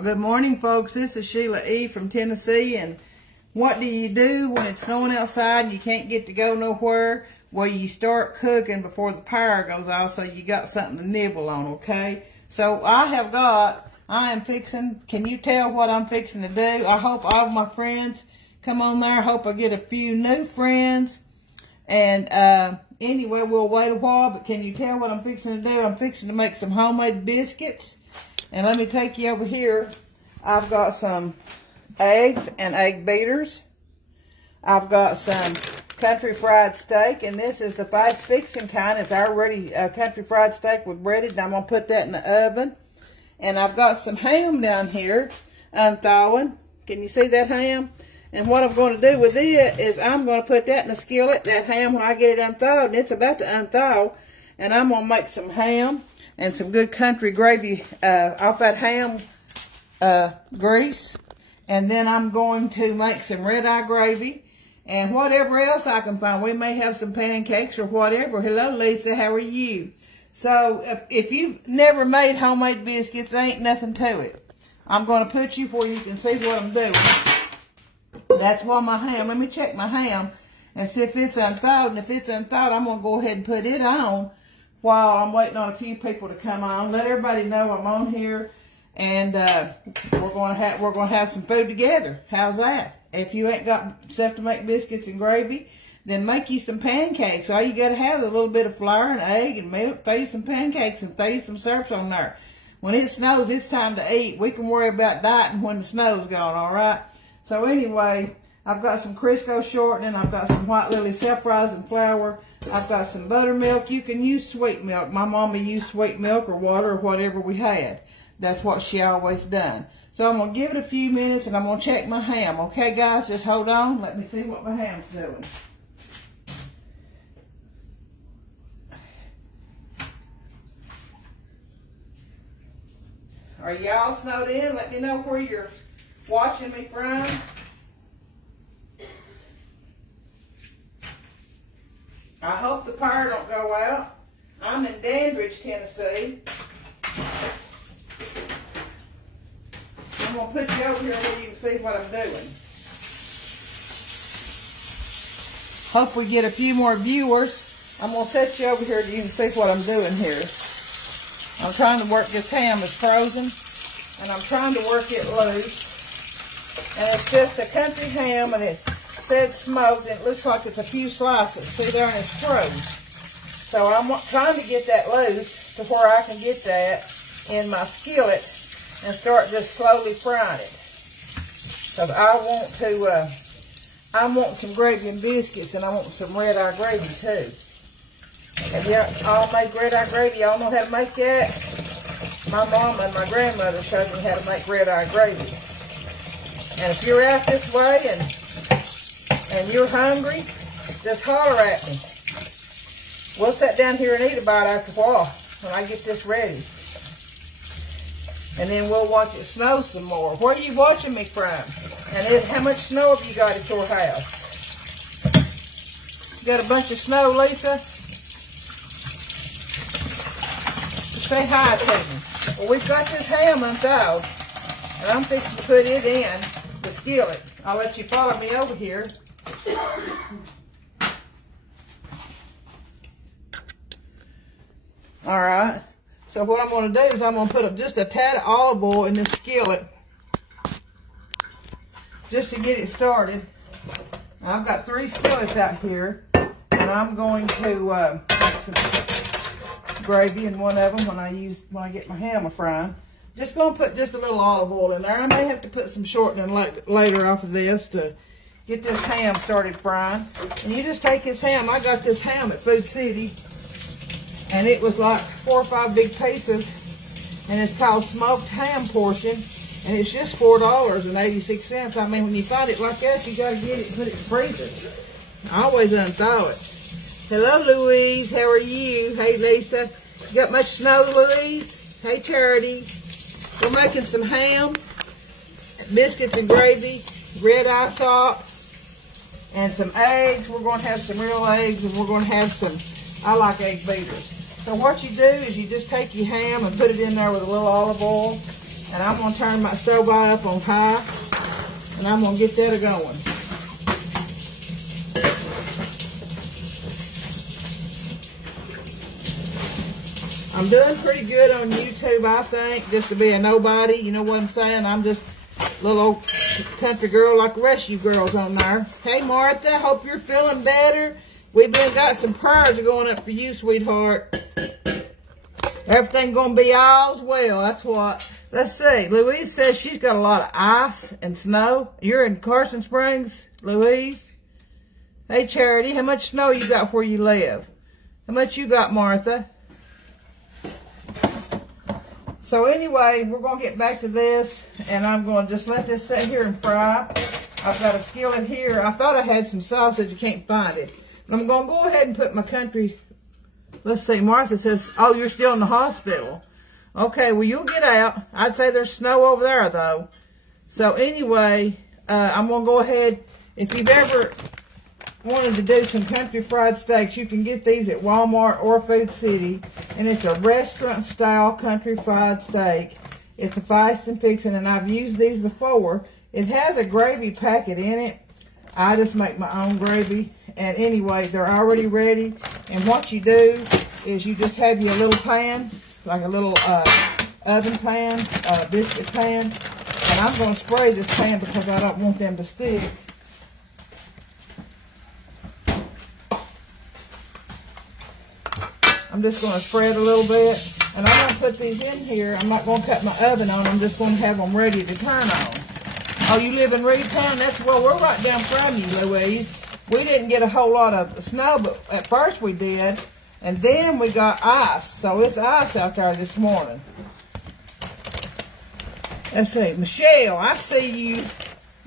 Well, good morning, folks. This is Sheila E. from Tennessee. And what do you do when it's snowing outside and you can't get to go nowhere? Well, you start cooking before the power goes off so you got something to nibble on, okay? So I am fixing, can you tell what I'm fixing to do? I hope all of my friends come on there. I hope I get a few new friends. And anyway, we'll wait a while, but can you tell what I'm fixing to do? I'm fixing to make some homemade biscuits. And let me take you over here. I've got some eggs and egg beaters. I've got some country fried steak, and this is the fast fixing kind. It's already country fried steak with breaded, and I'm going to put that in the oven. And I've got some ham down here unthawing. Can you see that ham? And what I'm going to do with it is I'm going to put that in the skillet, that ham, when I get it unthawed, and it's about to unthaw. And I'm going to make some ham and some good country gravy off that ham grease. And then I'm going to make some red-eye gravy and whatever else I can find. We may have some pancakes or whatever. Hello, Lisa. How are you? So if you've never made homemade biscuits, there ain't nothing to it. I'm going to put you where you can see what I'm doing. That's why my ham, let me check my ham and see if it's unthawed. And if it's unthawed, I'm going to go ahead and put it on while I'm waiting on a few people to come on. Let everybody know I'm on here, and we're going to have some food together. How's that? If you ain't got stuff to make biscuits and gravy, then make you some pancakes. All you got to have is a little bit of flour and egg and milk. Throw you some pancakes and throw you some syrups on there. When it snows, it's time to eat. We can worry about dieting when the snow's gone, all right? So anyway, I've got some Crisco shortening. I've got some white lily self-rising flour. I've got some buttermilk. You can use sweet milk. My mama used sweet milk or water or whatever we had. That's what she always done. So I'm going to give it a few minutes and I'm going to check my ham. Okay, guys, just hold on. Let me see what my ham's doing. Are y'all snowed in? Let me know where you're watching me from. I hope the power don't go out. I'm in Dandridge, Tennessee. I'm going to put you over here where you can see what I'm doing. Hope we get a few more viewers. I'm going to set you over here so you can see what I'm doing here. I'm trying to work this ham. It's frozen, and I'm trying to work it loose. And it's just a country ham, and it said smoked, and it looks like it's a few slices. See there, and it's frozen. So I'm trying to get that loose to where I can get that in my skillet and start just slowly frying it. Because I want some gravy and biscuits, and I want some red-eye gravy too. Have you all made red-eye gravy? Y'all know how to make that? My mom and my grandmother showed me how to make red-eye gravy. And if you're out this way and you're hungry, just holler at me. We'll sit down here and eat a bite after a while when I get this ready. And then we'll watch it snow some more. Where are you watching me from? And how much snow have you got at your house? You got a bunch of snow, Lisa? Say hi to me. Well, we've got this ham unthawed, and I'm fixing to put it in the skillet. I'll let you follow me over here. All right. So what I'm going to do is I'm going to put just a tad of olive oil in this skillet just to get it started. Now, I've got 3 skillets out here, and I'm going to make some gravy in one of them when I get my ham frying. Just going to put just a little olive oil in there. I may have to put some shortening later off of this to get this ham started frying. And you just take this ham. I got this ham at Food City, and it was like 4 or 5 big pieces, and it's called smoked ham portion, and it's just $4.86. I mean, when you find it like that, you got to get it and put it in the freezer. I always unthaw it. Hello, Louise. How are you? Hey, Lisa. You got much snow, Louise? Hey, Charity. We're making some ham, biscuits and gravy, red-eye sauce, and some eggs. We're going to have some real eggs, and we're going to have some, I like egg beaters. So what you do is you just take your ham and put it in there with a little olive oil, And I'm going to turn my stove up on high. And I'm going to get that going. I'm doing pretty good on YouTube, I think, just to be a nobody. You know what I'm saying? I'm just a little old country girl like the rest of you girls on there. Hey, Martha, hope you're feeling better. We've got some prayers going up for you, sweetheart. Everything going to be all's well. That's what. Let's see. Louise says she's got a lot of ice and snow. You're in Carson Springs, Louise? Hey, Charity, how much snow you got where you live? How much you got, Martha? So anyway, we're going to get back to this, and I'm going to just let this sit here and fry. I've got a skillet here. I thought I had some sausage. You can't find it. But I'm going to go ahead and put my country. Let's see. Martha says, oh, you're still in the hospital. Okay, well, you'll get out. I'd say there's snow over there, though. So anyway, I'm going to go ahead. If you've ever wanted to do some country fried steaks, you can get these at Walmart or Food City, and it's a restaurant style country fried steak. It's a fast and fixing, and I've used these before. It has a gravy packet in it. I just make my own gravy, and anyway, they're already ready. And what you do is you just have your little pan, like a little oven pan, biscuit pan, and I'm going to spray this pan because I don't want them to stick. I'm just going to spread a little bit, and I'm going to put these in here. I'm not going to cut my oven on. I'm just going to have them ready to turn on. Oh, you live in Reedtown? That's, well, we're right down from you, Louise. We didn't get a whole lot of snow, but at first we did, and then we got ice. So it's ice out there this morning. Let's see, Michelle, I see you.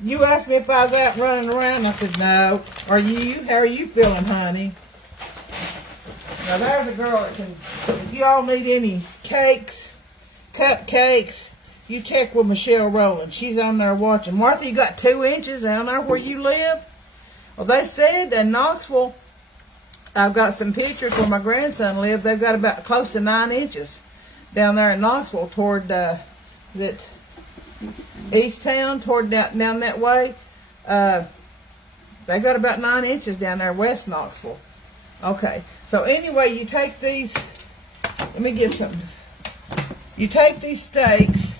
You asked me if I was out running around. I said, no. Are you? How are you feeling, honey? Now there's a girl that can, if y'all need any cakes, cupcakes, you check with Michelle Rowland. She's on there watching. Martha, you got 2 inches down there where you live? Well, they said in Knoxville, I've got some pictures where my grandson lives. They've got about close to 9 inches down there in Knoxville toward Easttown, toward down that way. They got about 9 inches down there west Knoxville. Okay, so anyway, you take these, let me get some. You take these steaks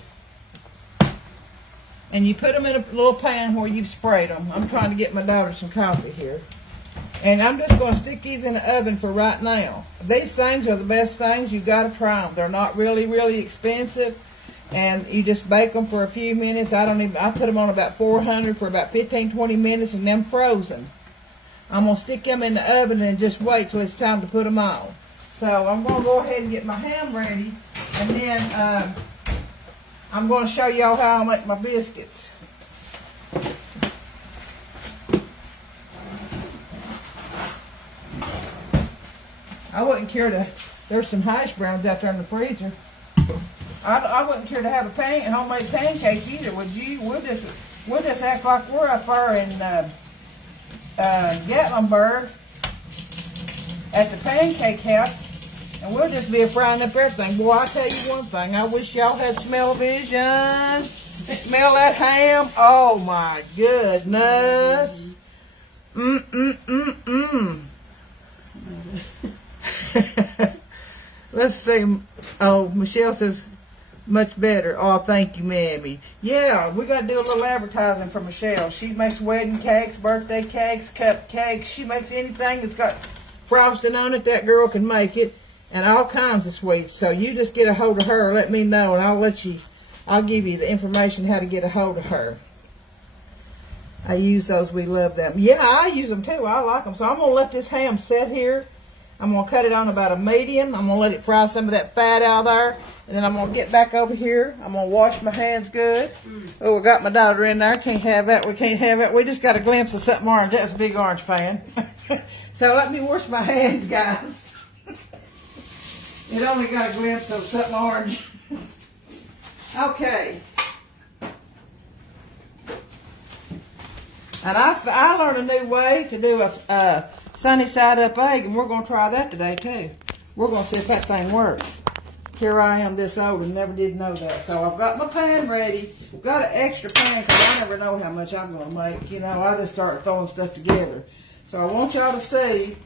and you put them in a little pan where you've sprayed them. I'm trying to get my daughter some coffee here. And I'm just going to stick these in the oven for right now. These things are the best things. You've got to try them. They're not really, really expensive. And you just bake them for a few minutes. I put them on about 400 for about 15, 20 minutes and then frozen. I'm going to stick them in the oven and just wait till it's time to put them on. So I'm going to go ahead and get my ham ready. And then I'm going to show y'all how I make my biscuits. I wouldn't care to, there's some hash browns out there in the freezer. I wouldn't care to have a homemade pancake either, would you? We'll just act like we're up there in Gatlinburg at the pancake house, and we'll just be frying up everything. Boy, I tell you one thing, I wish y'all had smell-o-vision. Smell that ham. Oh my goodness. Let's see. Oh, Michelle says much better. Oh, thank you, Mammy. Yeah, we got to do a little advertising for Michelle. She makes wedding cakes, birthday cakes, cupcakes. She makes anything that's got frosting on it. That girl can make it, and all kinds of sweets. So you just get a hold of her. Let me know, and I'll give you the information how to get a hold of her. I use those. We love them. Yeah, I use them too. I like them. So I'm going to let this ham sit here. I'm going to cut it on about a medium. I'm going to let it fry some of that fat out there. And then I'm going to get back over here. I'm going to wash my hands good. Oh, I got my daughter in there. Can't have that. We can't have that. We just got a glimpse of something orange. That's a big orange fan. So let me wash my hands, guys. It only got a glimpse of something orange. Okay. And I learned a new way to do a sunny side up egg, and we're going to try that today too. We're going to see if that thing works. Here I am this old and never did know that. So I've got my pan ready. I've got an extra pan because I never know how much I'm going to make. You know, I just start throwing stuff together. So I want y'all to see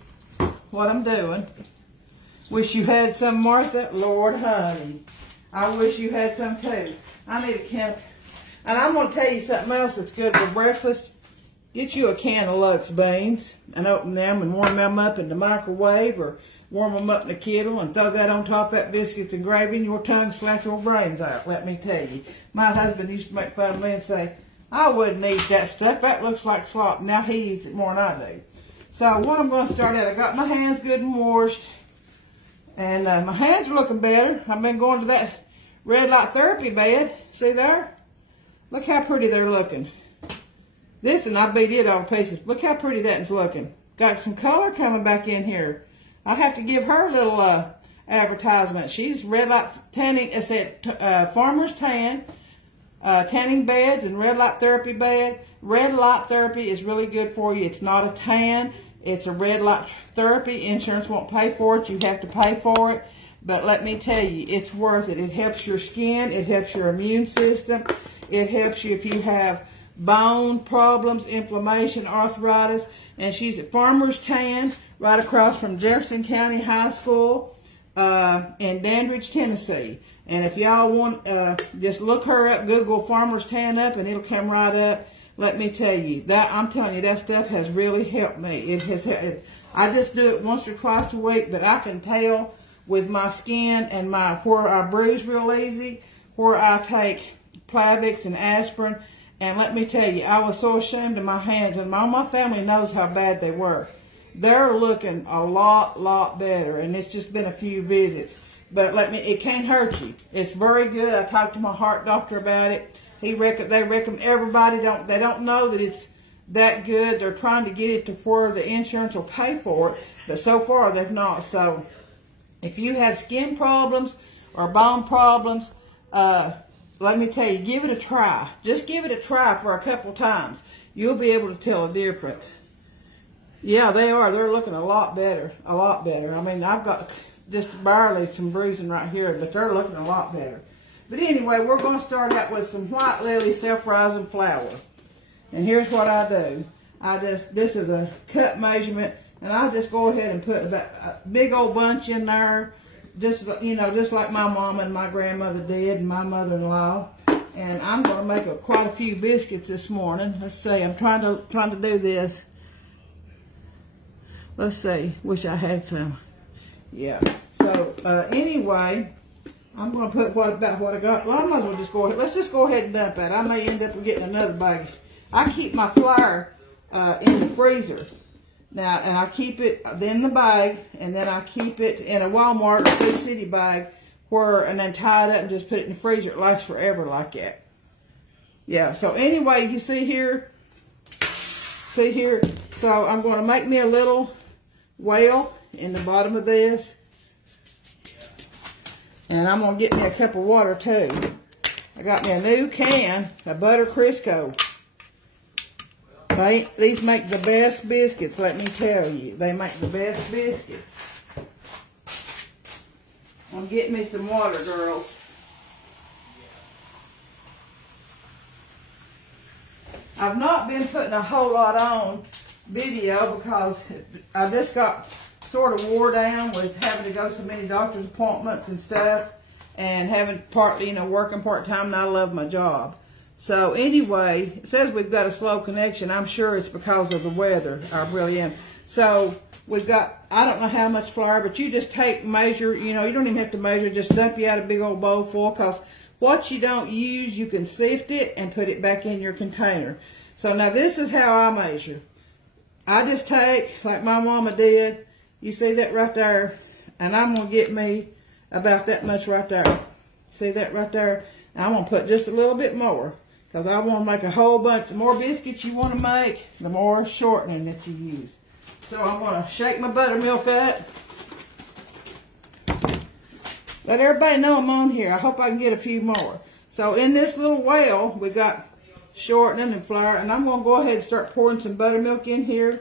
what I'm doing. Wish you had some, Martha. Lord, honey. I wish you had some too. I need a can. And I'm going to tell you something else that's good for breakfast. Get you a can of Lux beans and open them and warm them up in the microwave or warm them up in the kettle and throw that on top of that biscuits and gravy and your tongue slap your brains out, let me tell you. My husband used to make fun of me and say, I wouldn't eat that stuff. That looks like slop. Now he eats it more than I do. So what I'm going to start at, I got my hands good and washed. And my hands are looking better. I've been going to that red light therapy bed. See there? Look how pretty they're looking. This, and I beat it all to pieces. Look how pretty that is looking. Got some color coming back in here. I'll have to give her a little advertisement. She's red light tanning. It said Farmer's Tan, tanning beds and red light therapy bed. Red light therapy is really good for you. It's not a tan. It's a red light therapy. Insurance won't pay for it. You have to pay for it. But let me tell you, it's worth it. It helps your skin. It helps your immune system. It helps you if you have bone problems, inflammation, arthritis. And she's at Farmer's Tan, right across from Jefferson County High School in Dandridge, Tennessee. And if y'all want, just look her up, Google Farmer's Tan up, and it'll come right up. Let me tell you, that I'm telling you, that stuff has really helped me. It has. I just do it once or twice a week, but I can tell with my skin and where I bruise real easy, where I take Plavix and aspirin. And let me tell you, I was so ashamed of my hands, and all my family knows how bad they were. They're looking a lot better, and it's just been a few visits. But it can't hurt you. It's very good. I talked to my heart doctor about it. They recommend everybody they don't know that it's that good. They're trying to get it to where the insurance will pay for it, but so far they've not. So if you have skin problems or bone problems, let me tell you, give it a try. Just give it a try for a couple times. You'll be able to tell a difference. Yeah, they are. They're looking a lot better. A lot better. I mean, I've got just barely some bruising right here, but they're looking a lot better. But anyway, we're going to start out with some White Lily self-rising flour. And here's what I do. This is a cup measurement, and I just go ahead and put about a big old bunch in there. Just, you know, just like my mom and my grandmother did, and my mother-in-law. And I'm going to make quite a few biscuits this morning. Let's see. I'm trying to do this. Let's see. Wish I had some. Yeah. So anyway, I'm going to put about what I got. Well, I might as well just go ahead. Let's just go ahead and dump that. I may end up getting another bag. I keep my flour in the freezer. Now, and I keep it in the bag, and then I keep it in a Walmart or Food City bag, and then tie it up and just put it in the freezer. It lasts forever like that. Yeah, so anyway, you see here? So I'm going to make me a little well in the bottom of this. And I'm going to get me a cup of water too. I got me a new can of butter Crisco. These make the best biscuits, let me tell you. They make the best biscuits. I'm getting me some water, girls. I've not been putting a whole lot on video because I just got sort of wore down with having to go so many doctor's appointments and stuff, and having working part-time, and I love my job. So anyway, it says we've got a slow connection. I'm sure it's because of the weather. I really am. So we've got, I don't know how much flour, but you just measure, you don't even have to measure. Just dump you out a big old bowl full, because what you don't use, you can sift it and put it back in your container. So now this is how I measure. I just take, like my mama did, you see that right there, and I'm going to get me about that much right there. See that right there? And I'm going to put just a little bit more, because I want to make a whole bunch. The more biscuits you want to make, the more shortening that you use. So I'm going to shake my buttermilk up. Let everybody know I'm on here. I hope I can get a few more. So in this little well, we got shortening and flour. And I'm going to go ahead and start pouring some buttermilk in here.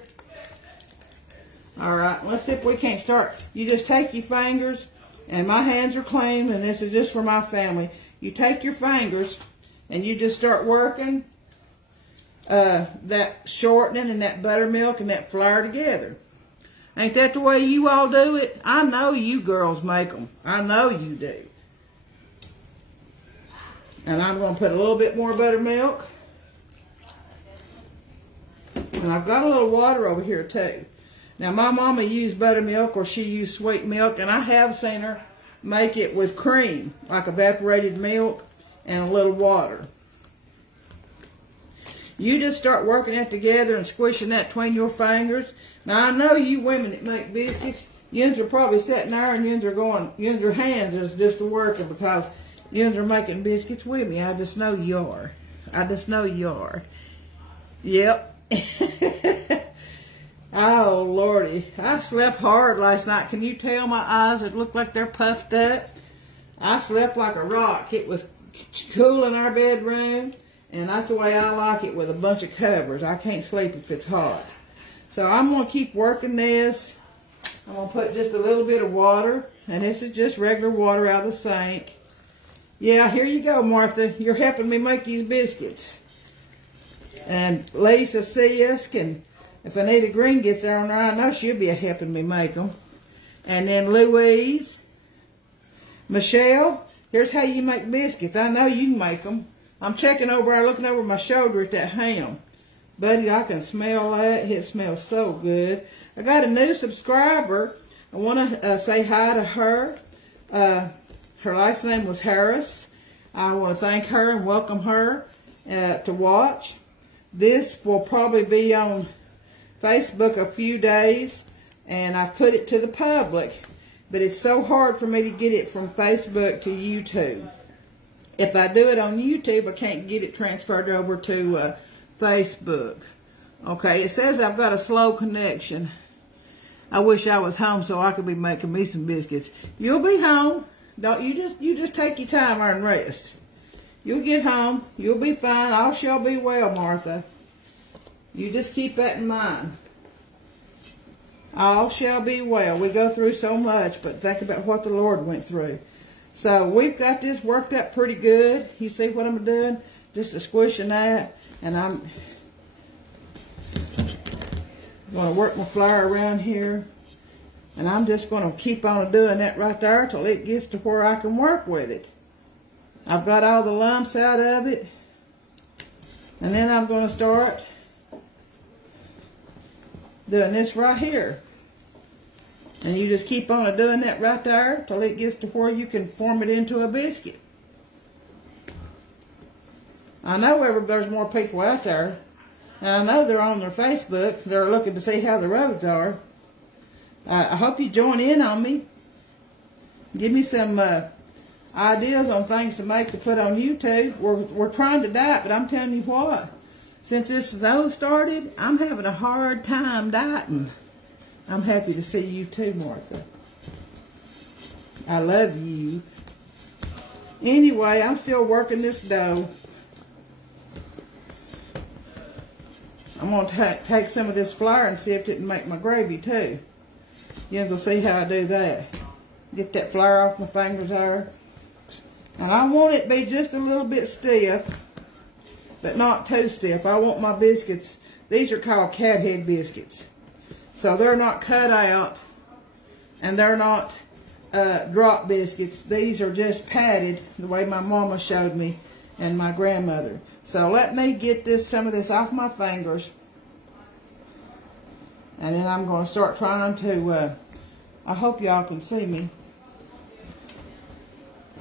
All right, let's see if we can't start. You just take your fingers And my hands are clean, and this is just for my family. You take your fingers and you just start working that shortening and that buttermilk and that flour together. Ain't that the way you all do it? I know you girls make them. I know you do. And I'm going to put a little bit more buttermilk. And I've got a little water over here too. Now my mama used buttermilk, or she used sweet milk, and I have seen her make it with cream, like evaporated milk and a little water. You just start working that together and squishing that between your fingers. Now I know you women that make biscuits, yous are probably sitting there and yous are going, yous hands is just working because yous are making biscuits with me. I just know you are. I just know you are. Yep. Oh, Lordy. I slept hard last night. Can you tell my eyes that look like they're puffed up? I slept like a rock. It was cool in our bedroom, and that's the way I like it, with a bunch of covers. I can't sleep if it's hot. So I'm going to keep working this. I'm going to put just a little bit of water, and this is just regular water out of the sink. Yeah, here you go, Martha. You're helping me make these biscuits. And Lisa Sisk, and if Anita Green gets there on there, I know she'll be helping me make them. And then Louise, Michelle, here's how you make biscuits. I know you can make them. I'm checking over there, looking over my shoulder at that ham. Buddy, I can smell that. It smells so good. I got a new subscriber. I want to say hi to her. Her last name was Harris. I want to thank her and welcome her to watch. This will probably be on Facebook a few days, and I've put it to the public, but it's so hard for me to get it from Facebook to YouTube. If I do it on YouTube, I can't get it transferred over to Facebook. Okay, it says I've got a slow connection. I wish I was home so I could be making me some biscuits. You'll be home. Don't you just take your time and rest. You'll get home. You'll be fine. All shall be well, Martha. You just keep that in mind. All shall be well. We go through so much, but think about what the Lord went through. So we've got this worked up pretty good. You see what I'm doing? Just a squishing that. And I'm going to work my flour around here. And I'm just going to keep on doing that right there till it gets to where I can work with it. I've got all the lumps out of it. And then I'm going to start doing this right here. And you just keep on doing that right there till it gets to where you can form it into a biscuit. I know there's more people out there. And I know they're on their Facebook. They're looking to see how the roads are. I hope you join in on me. Give me some ideas on things to make to put on YouTube. We're trying to diet, but I'm telling you what. Since this zone started, I'm having a hard time dieting. I'm happy to see you too, Martha. I love you. Anyway, I'm still working this dough. I'm going to take some of this flour and see if it can make my gravy too. You guys will see how I do that. Get that flour off my fingers there. And I want it to be just a little bit stiff, but not too stiff. I want my biscuits, these are called cat head biscuits. So they're not cut out, and they're not drop biscuits. These are just patted the way my mama showed me and my grandmother. So let me get some of this off my fingers. And then I'm going to start trying to, I hope y'all can see me.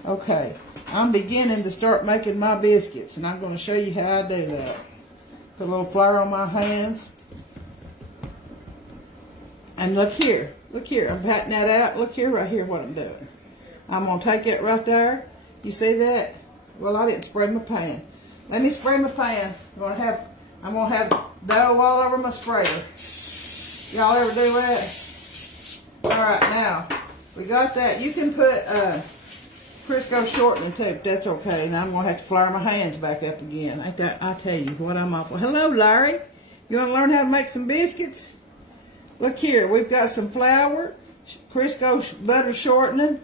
Okay, I'm beginning to start making my biscuits, and I'm going to show you how I do that. Put a little flour on my hands. And look here, I'm patting that out. Look here, right here, what I'm doing. I'm going to take it right there. You see that? Well, I didn't spray my pan. Let me spray my pan. I'm going to have dough all over my sprayer. Y'all ever do that? All right, now, we got that. You can put Crisco shortening too, but that's okay. Now I'm going to have to flour my hands back up again. I tell you what, I'm awful. Hello, Larry. You want to learn how to make some biscuits? Look here, we've got some flour, Crisco butter shortening,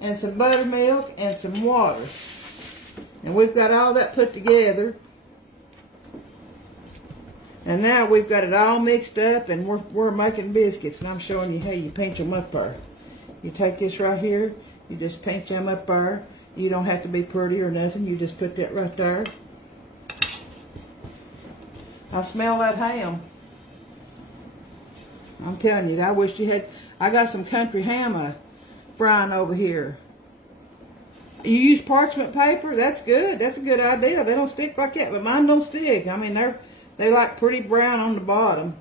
and some buttermilk and some water. And we've got all that put together. And now we've got it all mixed up, and we're making biscuits. And I'm showing you how you pinch them up there. You take this right here, you just pinch them up there. You don't have to be pretty or nothing. You just put that right there. I smell that ham. I'm telling you, I wish you had. I got some country ham frying over here. You use parchment paper? That's good. That's a good idea. They don't stick like that, but mine don't stick. I mean, they like pretty brown on the bottom.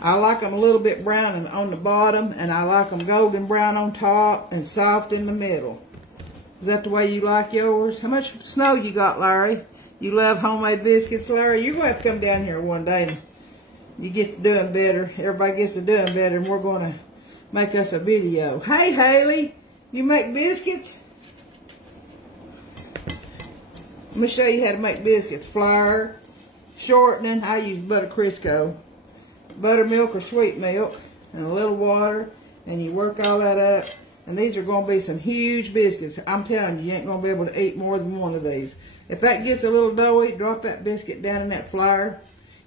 I like them a little bit brown on the bottom, and I like them golden brown on top and soft in the middle. Is that the way you like yours? How much snow you got, Larry? You love homemade biscuits, Larry? You're going to have to come down here one day and you get to doing better. Everybody gets to doing better, and we're going to make us a video. Hey, Haley, you make biscuits? Let me show you how to make biscuits. Flour, shortening. I use butter Crisco, buttermilk or sweet milk, and a little water, and you work all that up. And these are going to be some huge biscuits. I'm telling you, you ain't going to be able to eat more than one of these. If that gets a little doughy, drop that biscuit down in that flour.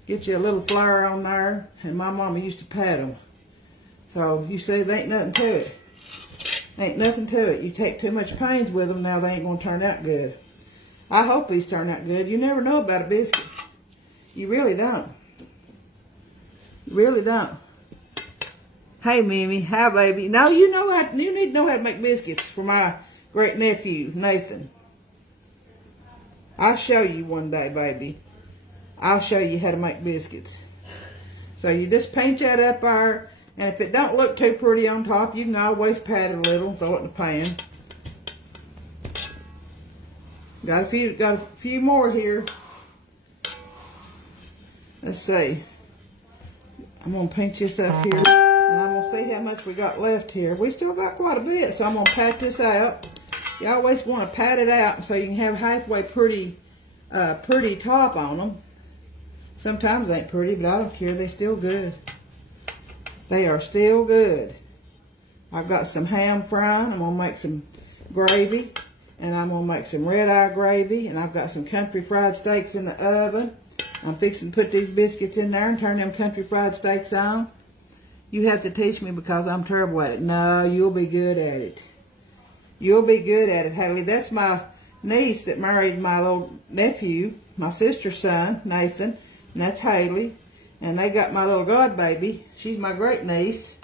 Get you a little flour on there. And my mama used to pat them. So you see, there ain't nothing to it. Ain't nothing to it. You take too much pains with them, now they ain't going to turn out good. I hope these turn out good. You never know about a biscuit. You really don't. You really don't. Hey, Mimi. Hi, baby. Now you need to know how to make biscuits for my great nephew, Nathan. I'll show you one day, baby. I'll show you how to make biscuits. So you just paint that up there, and if it don't look too pretty on top, you can always pat it a little, throw it in the pan. Got a few more here. Let's see. I'm gonna pinch this up here, and I'm gonna see how much we got left here. We still got quite a bit, so I'm gonna pat this out. You always want to pat it out so you can have halfway pretty top on them. Sometimes they ain't pretty, but I don't care. They're still good. They are still good. I've got some ham frying. I'm gonna make some gravy. And I'm going to make some red-eye gravy. And I've got some country fried steaks in the oven. I'm fixing to put these biscuits in there and turn them country fried steaks on. You have to teach me because I'm terrible at it. No, you'll be good at it. You'll be good at it, Haley. That's my niece that married my little nephew, my sister's son, Nathan. And that's Haley. And they got my little godbaby. She's my great niece.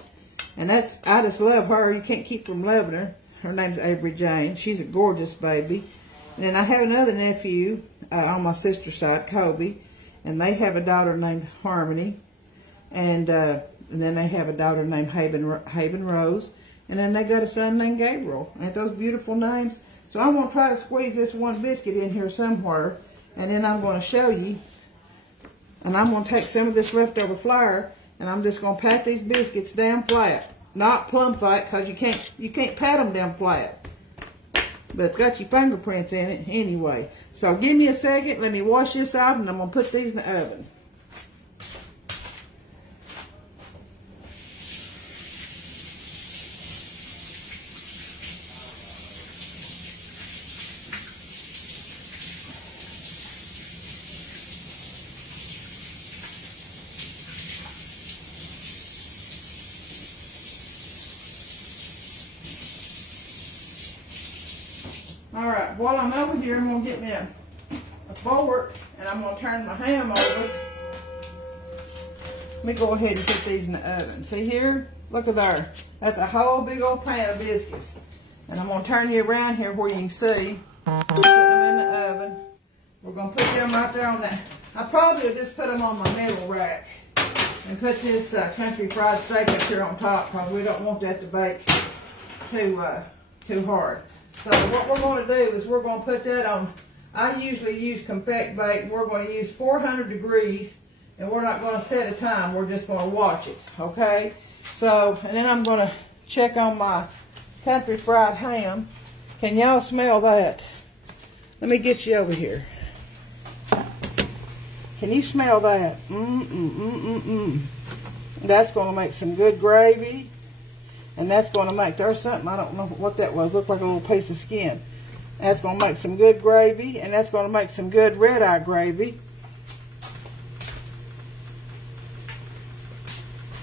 And I just love her. You can't keep from loving her. Her name's Avery Jane. She's a gorgeous baby. And then I have another nephew on my sister's side, Kobe. And they have a daughter named Harmony. And then they have a daughter named Haven Rose. And then they got a son named Gabriel. Ain't those beautiful names? So I'm going to try to squeeze this one biscuit in here somewhere. And then I'm going to show you. And I'm going to take some of this leftover flour. And I'm just going to pat these biscuits down flat. Not plumb flat, because you can't pat them down flat. But it's got your fingerprints in it anyway. So give me a second. Let me wash this out, and I'm going to put these in the oven. Alright, while I'm over here, I'm going to get me a fork, and I'm going to turn my ham over. Let me go ahead and put these in the oven. See here? Look at there. That's a whole big old pan of biscuits. And I'm going to turn you around here where you can see. Put them in the oven. We're going to put them right there on that. I probably would just put them on my middle rack. And put this country fried steak up here on top, because we don't want that to bake too hard. So what we're going to do is we're going to put that on, I usually use confect bake, and we're going to use 400 degrees, and we're not going to set a time, we're just going to watch it, okay? So, and then I'm going to check on my country fried ham. Can y'all smell that? Let me get you over here. Can you smell that? That's going to make some good gravy. And that's going to make, there's something, I don't know what that was, looked like a little piece of skin. That's going to make some good gravy, and that's going to make some good red-eye gravy.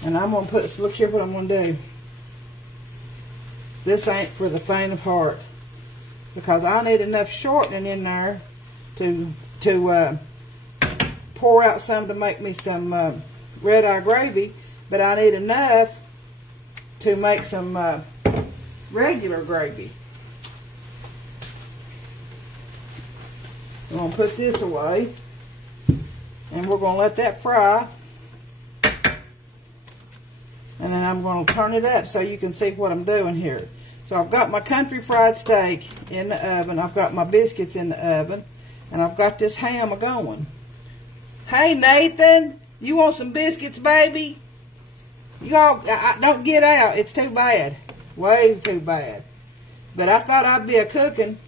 And I'm going to put, look here what I'm going to do. This ain't for the faint of heart, because I need enough shortening in there to pour out some to make me some red-eye gravy, but I need enough to make some regular gravy. I'm going to put this away, and we're going to let that fry, and then I'm going to turn it up so you can see what I'm doing here. So I've got my country fried steak in the oven, I've got my biscuits in the oven, and I've got this ham going. Hey Nathan, you want some biscuits, baby? Y'all, don't get out, it's too bad, way too bad. But I thought I'd be a-cooking.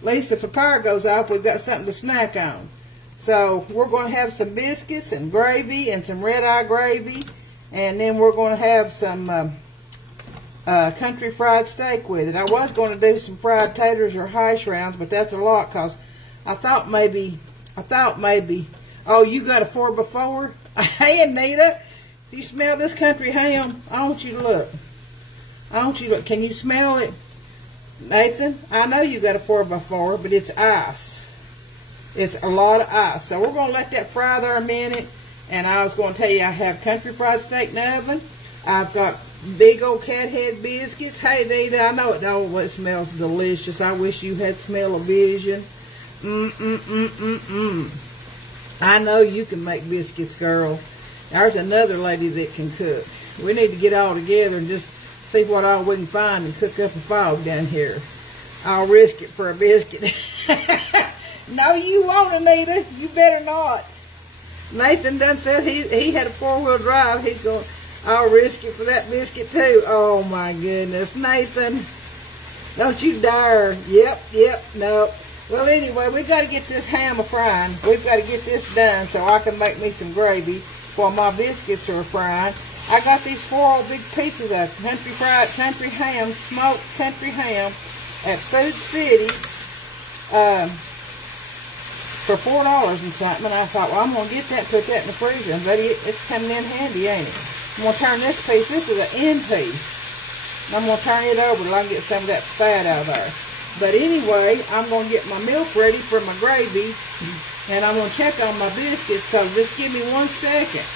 At least if the power goes off, we've got something to snack on. So we're going to have some biscuits and gravy and some red-eye gravy. And then we're going to have some country fried steak with it. I was going to do some fried taters or hash browns, but that's a lot because I thought maybe, oh, you got a 4x4? Hey, Anita, do you smell this country ham? I want you to look. I want you to look. Can you smell it? Nathan, I know you got a 4x4, but it's ice. It's a lot of ice. So we're going to let that fry there a minute. And I was going to tell you, I have country fried steak in the oven. I've got big old cat head biscuits. Hey, Nita, I know it smells delicious. I wish you had smell-o-vision. I know you can make biscuits, girl. There's another lady that can cook. We need to get all together and just see what all we can find and cook up a fog down here. I'll risk it for a biscuit. No, you won't, Anita. You better not. Nathan done said he had a 4-wheel drive. He's going, I'll risk it for that biscuit too. Oh my goodness, Nathan. Don't you dare. Yep, no. Well, anyway, we got to get this ham a-frying. We've got to get this done so I can make me some gravy while my biscuits are frying. I got these 4 big pieces of country fried country ham, smoked country ham at Food City for $4 and something. And I thought, well, I'm going to get that and put that in the freezer. And buddy, it's coming in handy, ain't it? I'm going to turn this piece. This is an end piece. And I'm going to turn it over till I can get some of that fat out of there. But anyway, I'm going to get my milk ready for my gravy. And I'm going to check on my biscuits. So just give me 1 second.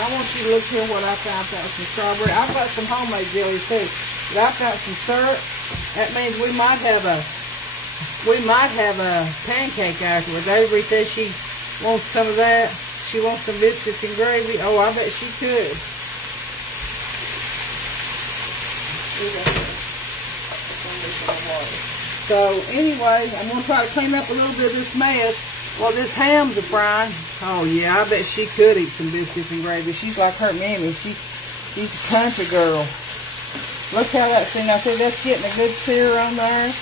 I want you to look here what I found. I found some strawberry. I've got some homemade jellies too. But I found some syrup. That means we might have a pancake afterwards. Avery says she wants some of that. She wants some biscuits and gravy. Oh, I bet she could. So anyway, I'm gonna try to clean up a little bit of this mess. Well, this ham's a frying. Oh yeah, I bet she could eat some biscuits and gravy. She's like her mammy. She's a country girl. Look how that's, see, now see, that's getting a good sear on there.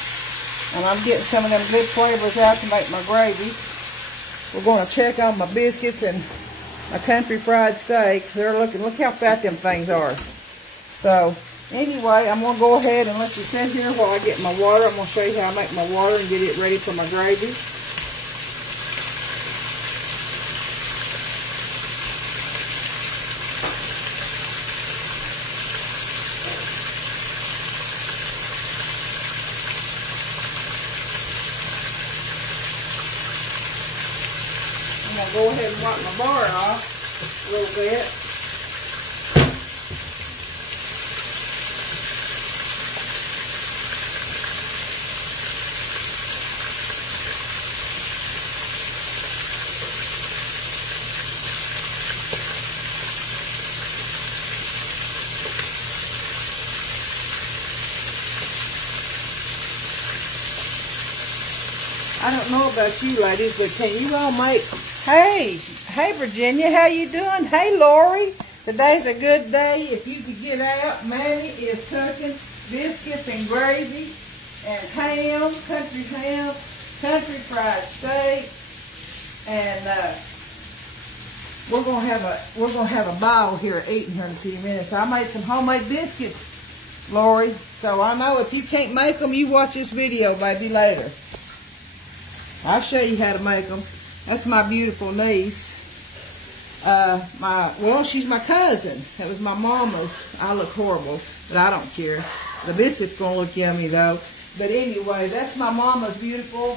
And I'm getting some of them good flavors out to make my gravy. We're going to check on my biscuits and my country fried steak. They're looking, look how fat them things are. So anyway, I'm going to go ahead and let you sit here while I get my water. I'm going to show you how I make my water and get it ready for my gravy. going to go ahead and wipe my bar off a little bit. I don't know about you ladies, but can you all make, hey Virginia, how you doing? Hey Lori, today's a good day if you could get out. Mammy is cooking biscuits and gravy and ham, country fried steak, and we're gonna have a ball here eating here in a few minutes. I made some homemade biscuits, Lori, so I know if you can't make them, you watch this video, baby, later. I'll show you how to make them. That's my beautiful niece. Well, she's my cousin. That was my mama's. I look horrible, but I don't care. The biscuit's gonna look yummy though. But anyway, that's my mama's beautiful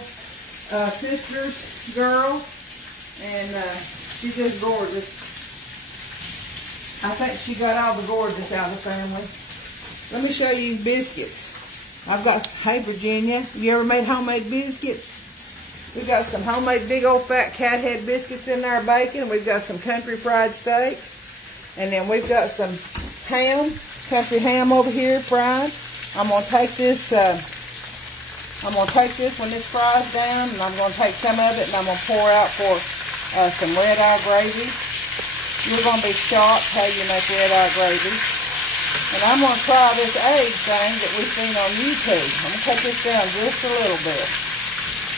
sister's girl, and she's just gorgeous. I think she got all the gorgeous out of the family. Let me show you biscuits. I've got, hey Virginia, you ever made homemade biscuits? We've got some homemade big old fat cat head biscuits in there, bacon. We've got some country fried steak. And then we've got some ham, country ham over here fried. I'm going to take this when this fries down, and I'm going to take some of it and I'm going to pour out for some red eye gravy. You're going to be shocked how you make red eye gravy. And I'm going to try this egg thing that we've seen on YouTube. I'm going to cut this down just a little bit.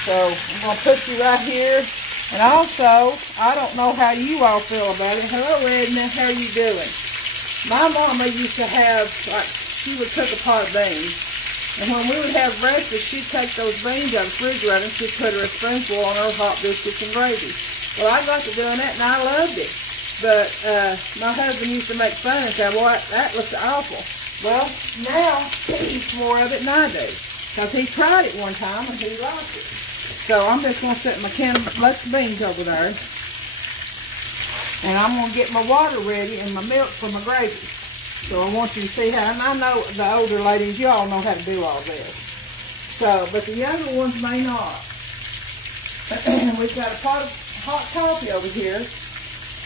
So I'm going to put you right here. And also, I don't know how you all feel about it. Hello, Edna. How are you doing? My mama used to have, like, she would cook a pot of beans. And when we would have breakfast, she'd take those beans out of the refrigerator and she'd put her a spoonful on her hot biscuits and gravy. Well, I got to doing that and I loved it. But my husband used to make fun and say, well, that looks awful. Well, now he eats more of it than I do. Because he tried it one time and he liked it. So I'm just going to set my can of Lux beans over there. And I'm going to get my water ready and my milk for my gravy. So I want you to see how, and I know the older ladies, you all know how to do all this. So, but the younger ones may not. We've got a pot of hot coffee over here.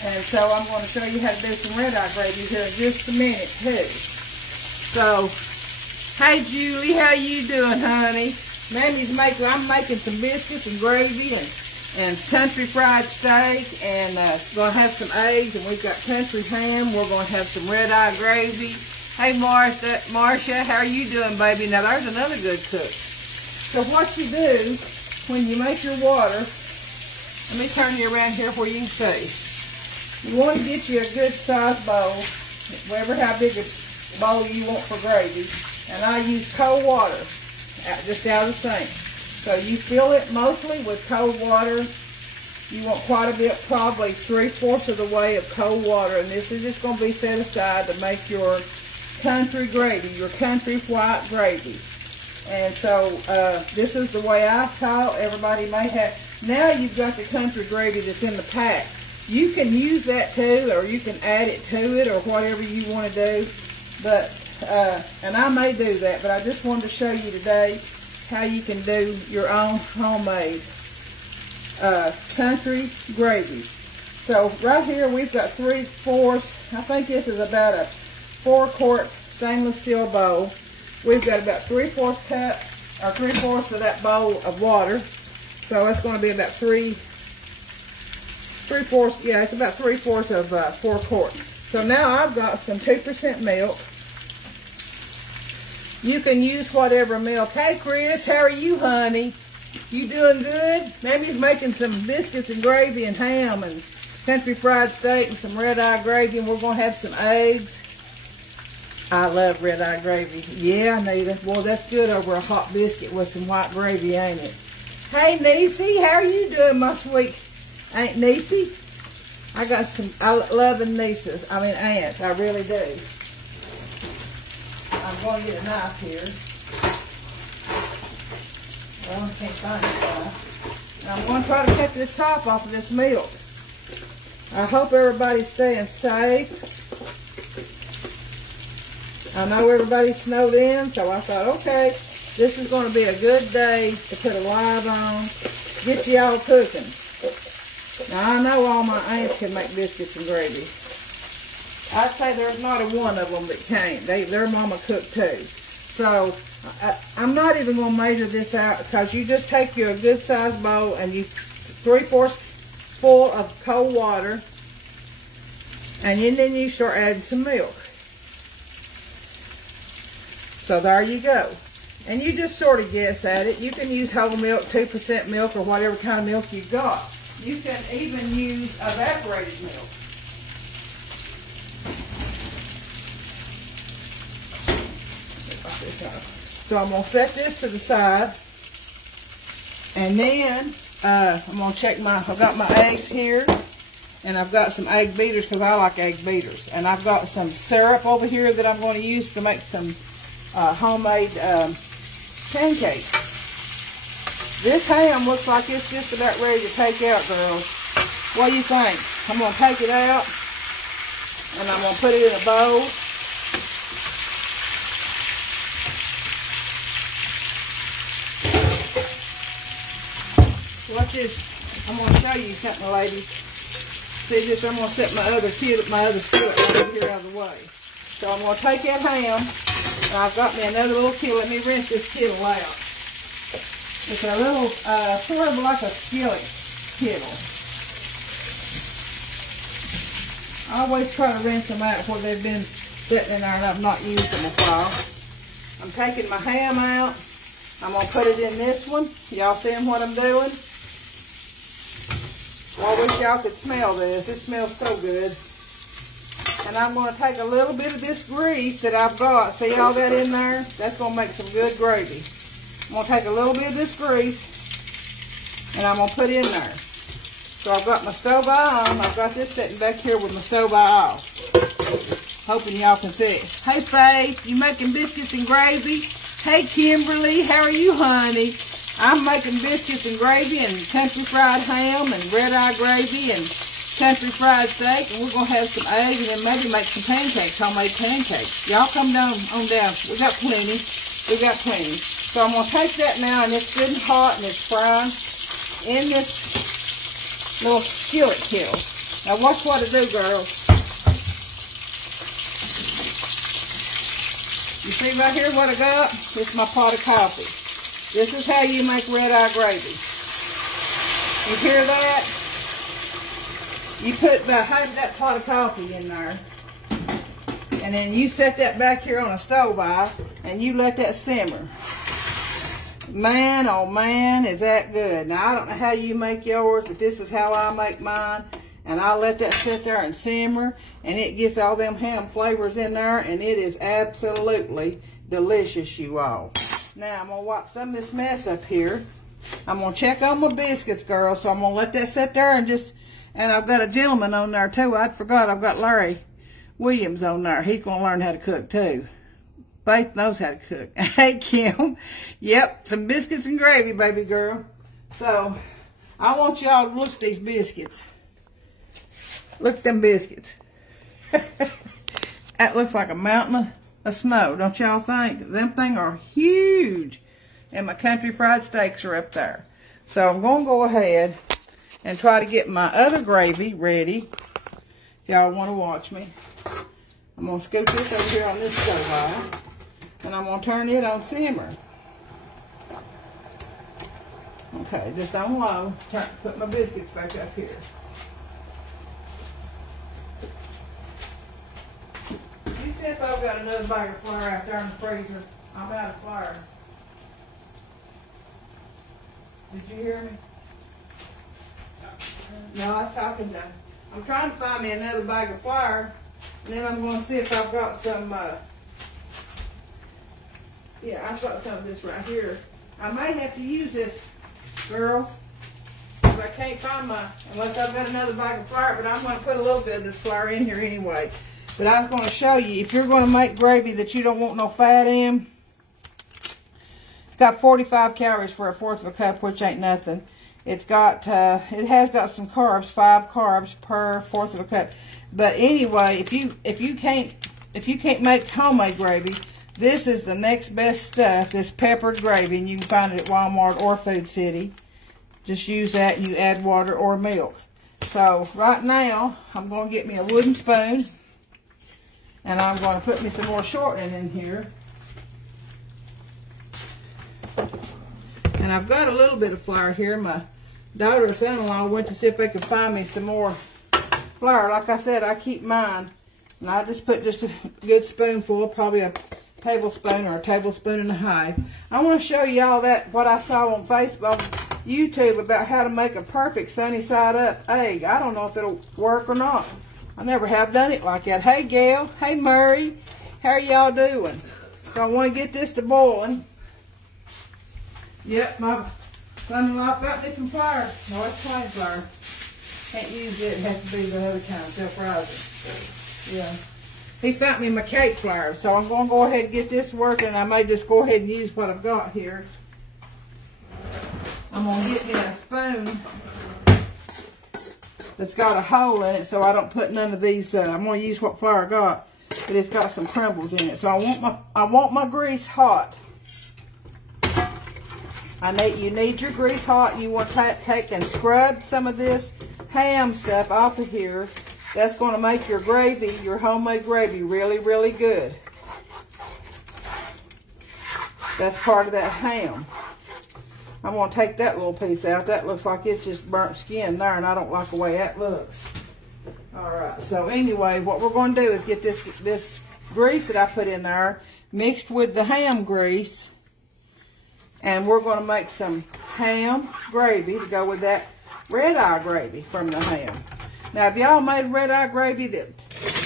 And so I'm going to show you how to do some red eye gravy here in just a minute too. So, hey Julie, how you doing, honey? Mammy's I'm making some biscuits and gravy and country fried steak, and going to have some eggs, and we've got country ham. We're going to have some red eye gravy. Hey Marcia, how are you doing, baby? Now there's another good cook. So what you do when you make your water, let me turn you around here where you can see. You want to get you a good sized bowl, whatever how big a bowl you want for gravy, and I use cold water. Just out of the sink. So you fill it mostly with cold water. You want quite a bit, probably 3/4 of the way of cold water. And this is just going to be set aside to make your country gravy, your country white gravy. And so this is the way I style. Everybody may have. Now you've got the country gravy that's in the pack. You can use that too, or you can add it to it, or whatever you want to do. But and I may do that, but I just wanted to show you today how you can do your own homemade country gravy. So right here we've got 3/4. I think this is about a 4-quart stainless steel bowl. We've got about 3/4 cup, or 3/4 of that bowl of water. So it's going to be about 3/4. Yeah, it's about 3/4 of 4 quarts. So now I've got some 2% milk. You can use whatever milk. Hey, Chris, how are you, honey? You doing good? Mammy's making some biscuits and gravy and ham and country fried steak and some red eye gravy, and we're going to have some eggs. I love red eye gravy. Yeah, Anita. Well, that's good over a hot biscuit with some white gravy, ain't it? Hey, Niecy, how are you doing, my sweet Aunt Niecy? I got some loving nieces. I mean, aunts. I really do. I'm going to get a knife here. Well, I can't find a knife. And I'm going to try to cut this top off of this milk. I hope everybody's staying safe. I know everybody's snowed in, so I thought, okay, this is going to be a good day to put a live on, get y'all cooking. Now, I know all my aunts can make biscuits and gravy. I'd say there's not a one of them that can't. Their mama cooked too. So, I'm not even going to measure this out, because you just take your good sized bowl and you 3/4 full of cold water, and then you start adding some milk. So there you go. And you just sort of guess at it. You can use whole milk, 2% milk, or whatever kind of milk you've got. You can even use evaporated milk. So I'm going to set this to the side. And then I'm going to check I've got my eggs here. And I've got some egg beaters, because I like egg beaters. And I've got some syrup over here that I'm going to use to make some homemade pancakes. This ham looks like it's just about ready to take out, girls. What do you think? I'm going to take it out, and I'm going to put it in a bowl. Watch this. I'm going to show you something, ladies. See this? I'm going to set my other skillet right over here out of the way. So I'm going to take that ham, and I've got me another little kettle. Let me rinse this kettle out. It's a little, sort of like a skillet kettle. I always try to rinse them out before they've been sitting in there and I've not used them a while. I'm taking my ham out. I'm going to put it in this one. Y'all seeing what I'm doing? Well, I wish y'all could smell this. It smells so good. And I'm going to take a little bit of this grease that I've got. See all that in there? That's going to make some good gravy. I'm going to take a little bit of this grease, and I'm going to put in there. So I've got my stove eye on. I've got this sitting back here with my stove eye off. Hoping y'all can see it. Hey, Faith, you making biscuits and gravy? Hey, Kimberly, how are you, honey? I'm making biscuits and gravy and country fried ham and red-eye gravy and country fried steak, and we're going to have some eggs and then maybe make some pancakes, homemade pancakes. Y'all come down on down. We got plenty. We got plenty. So I'm going to take that now, and it's good and hot, and it's frying in this little skillet kettle. Now watch what I do, girls. You see right here what I got? This is my pot of coffee. This is how you make red-eye gravy. You hear that? You put about half of that pot of coffee in there. And then you set that back here on a stove eye, and you let that simmer. Man, oh man, is that good. Now, I don't know how you make yours, but this is how I make mine. And I let that sit there and simmer, and it gets all them ham flavors in there, and it is absolutely delicious, you all. Now, I'm going to wipe some of this mess up here. I'm going to check on my biscuits, girls, so I'm going to let that sit there and and I've got a gentleman on there, too. I forgot I've got Larry Williams on there. He's going to learn how to cook, too. Faith knows how to cook. Hey, Kim. Yep, some biscuits and gravy, baby girl. So, I want y'all to look at these biscuits. Look at them biscuits. That looks like a mountain of snow, don't y'all think? Them things are huge. And my country fried steaks are up there. So, I'm going to go ahead and try to get my other gravy ready. If y'all want to watch me. I'm going to scoop this over here on this stove eye. And I'm going to turn it on simmer. Okay, just on low. Put my biscuits back up here. You see if I've got another bag of flour out there in the freezer. I'm out of flour. Did you hear me? No, I was talking to him. I'm trying to find me another bag of flour. And then I'm going to see if I've got some, yeah, I've got some of this right here. I may have to use this, girls, because I can't find unless I've got another bag of flour, but I'm going to put a little bit of this flour in here anyway. But I was going to show you, if you're going to make gravy that you don't want no fat in, it's got 45 calories for 1/4 of a cup, which ain't nothing. It's got, it has got some carbs, 5 carbs per 1/4 of a cup. But anyway, if you can't make homemade gravy, this is the next best stuff, this peppered gravy, and you can find it at Walmart or Food City. Just use that and you add water or milk. So right now, I'm going to get me a wooden spoon, and I'm going to put me some more shortening in here. And I've got a little bit of flour here. My daughter and son-in-law went to see if they could find me some more flour. Like I said, I keep mine. And I just put just a good spoonful, probably a tablespoon or a tablespoon and a half. I want to show y'all that what I saw on Facebook, YouTube, about how to make a perfect sunny side up egg. I don't know if it'll work or not. I never have done it like that. Hey Gail, hey Murray, how are y'all doing? So I want to get this to boiling. Yep, my son-in-law got me some flour. No, it's plain flour. Can't use it. It has to be the other kind, self-rising. Yeah. He found me my cake flour, so I'm going to go ahead and get this working. I may just go ahead and use what I've got here. I'm going to get me a spoon that's got a hole in it so I don't put none of these, I'm going to use what flour I got, but it's got some crumbles in it. So I want my grease hot. You need your grease hot. You want to take and scrub some of this ham stuff off of here. That's going to make your gravy, your homemade gravy, really, really good. That's part of that ham. I'm going to take that little piece out. That looks like it's just burnt skin there, and I don't like the way that looks. Alright, so anyway, what we're going to do is get this grease that I put in there mixed with the ham grease. And we're going to make some ham gravy to go with that red eye gravy from the ham. Now, if y'all made red eye gravy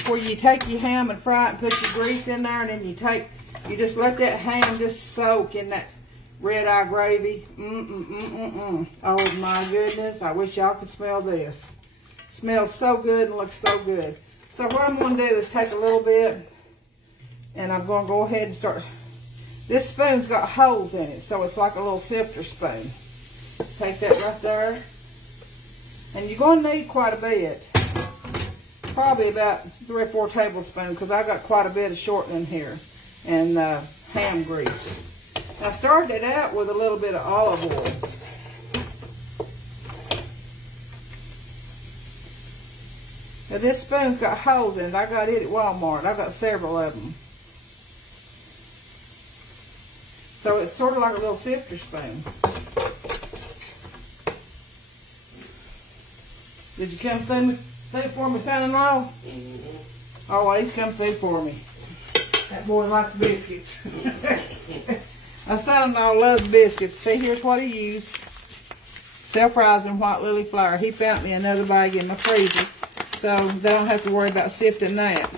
where you take your ham and fry it and put your grease in there, and then you just let that ham just soak in that red eye gravy. Oh my goodness, I wish y'all could smell this. Smells so good and looks so good. So what I'm going to do is take a little bit, and I'm going to go ahead and start. This spoon's got holes in it, so it's like a little sifter spoon. Take that right there. And you're going to need quite a bit. Probably about 3 or 4 tablespoons, because I got quite a bit of shortening here. And ham grease. I started it out with a little bit of olive oil. Now this spoon's got holes in it. I got it at Walmart. I got several of them. So it's sort of like a little sifter spoon. Did you come through for me, son-in-law? Mm-hmm. Oh, well, he's come through for me. That boy likes biscuits. My son-in-law loves biscuits. See, here's what he used. Self-rising white lily flour. He found me another bag in my freezer, so they don't have to worry about sifting that.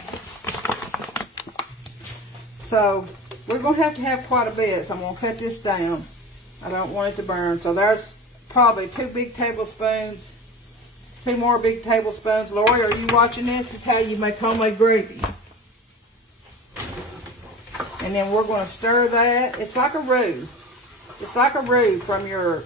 So we're going to have quite a bit, so I'm going to cut this down. I don't want it to burn. So there's probably 2 big tablespoons. 2 more big tablespoons. Lori, are you watching this? This is how you make homemade gravy. And then we're going to stir that. It's like a roux. It's like a roux from your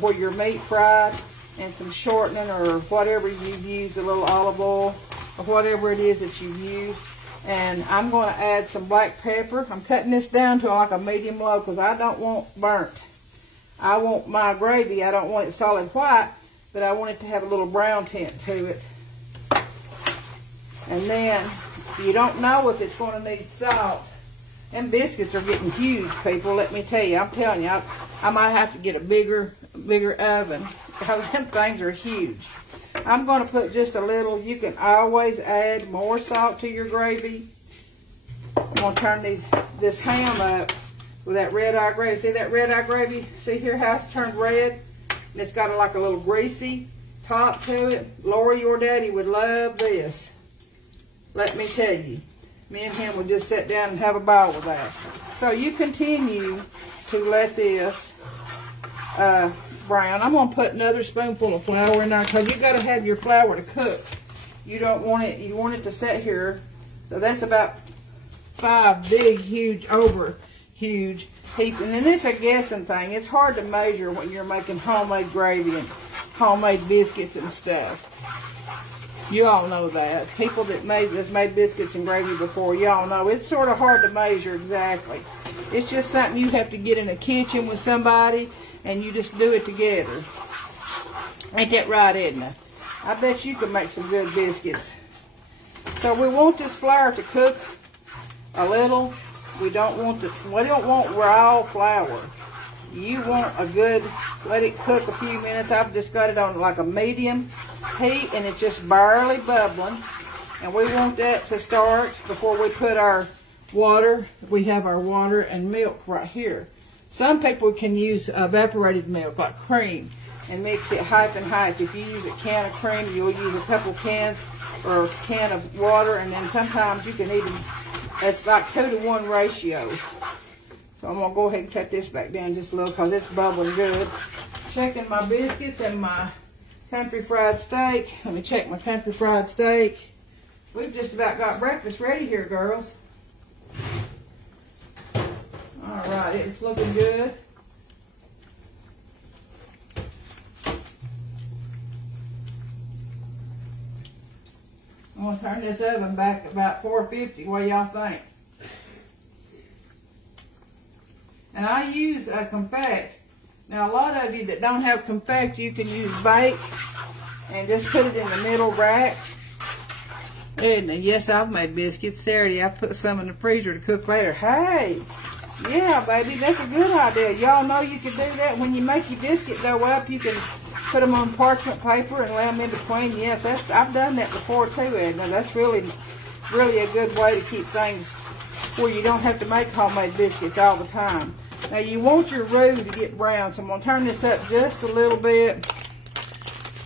where your meat fried, and some shortening or whatever you've used, a little olive oil or whatever it is that you've used. And I'm going to add some black pepper. I'm cutting this down to like a medium low because I don't want burnt. I want my gravy, I don't want it solid white, but I want it to have a little brown tint to it. And then you don't know if it's going to need salt. And biscuits are getting huge, people, let me tell you. I'm telling you, I might have to get a bigger oven because them things are huge. I'm going to put just a little. You can always add more salt to your gravy. I'm going to turn this ham up with that red eye gravy. See that red eye gravy? See here how it's turned red? And it's got like a little greasy top to it. Lori, your daddy would love this. Let me tell you. Me and him would just sit down and have a ball with that. So you continue to let this brown. I'm going to put another spoonful of flour in there because you got to have your flour to cook. You don't want it, you want it to sit here. So that's about 5 big, huge over huge heap. And then it's a guessing thing. It's hard to measure when you're making homemade gravy and homemade biscuits and stuff. You all know that. People that's made biscuits and gravy before, y'all know it's sort of hard to measure exactly. It's just something you have to get in a kitchen with somebody and you just do it together. Ain't that right, Edna? I bet you can make some good biscuits. So we want this flour to cook a little. We don't want raw flour. You want a good, let it cook a few minutes. I've just got it on like a medium heat and it's just barely bubbling. And we want that to start before we put our water. We have our water and milk right here. Some people can use evaporated milk, like cream, and mix it half and half. If you use a can of cream, you'll use a couple cans or a can of water, and then sometimes you can even, it's like 2-to-1 ratio. So I'm gonna go ahead and cut this back down just a little because it's bubbling good. Checking my biscuits and my country fried steak. Let me check my country fried steak. We've just about got breakfast ready here, girls. All right, it's looking good. I'm gonna turn this oven back to about 450. What y'all think? And I use a confect. Now, a lot of you that don't have confect, you can use bake and just put it in the middle rack. And yes, I've made biscuits Saturday. I put some in the freezer to cook later. Hey, yeah, baby, that's a good idea. Y'all know you can do that when you make your biscuit dough up. You can put them on parchment paper and lay them in between. Yes, I've done that before too, Edna. That's really a good way to keep things where you don't have to make homemade biscuits all the time. Now you want your roux to get brown, so I'm going to turn this up just a little bit.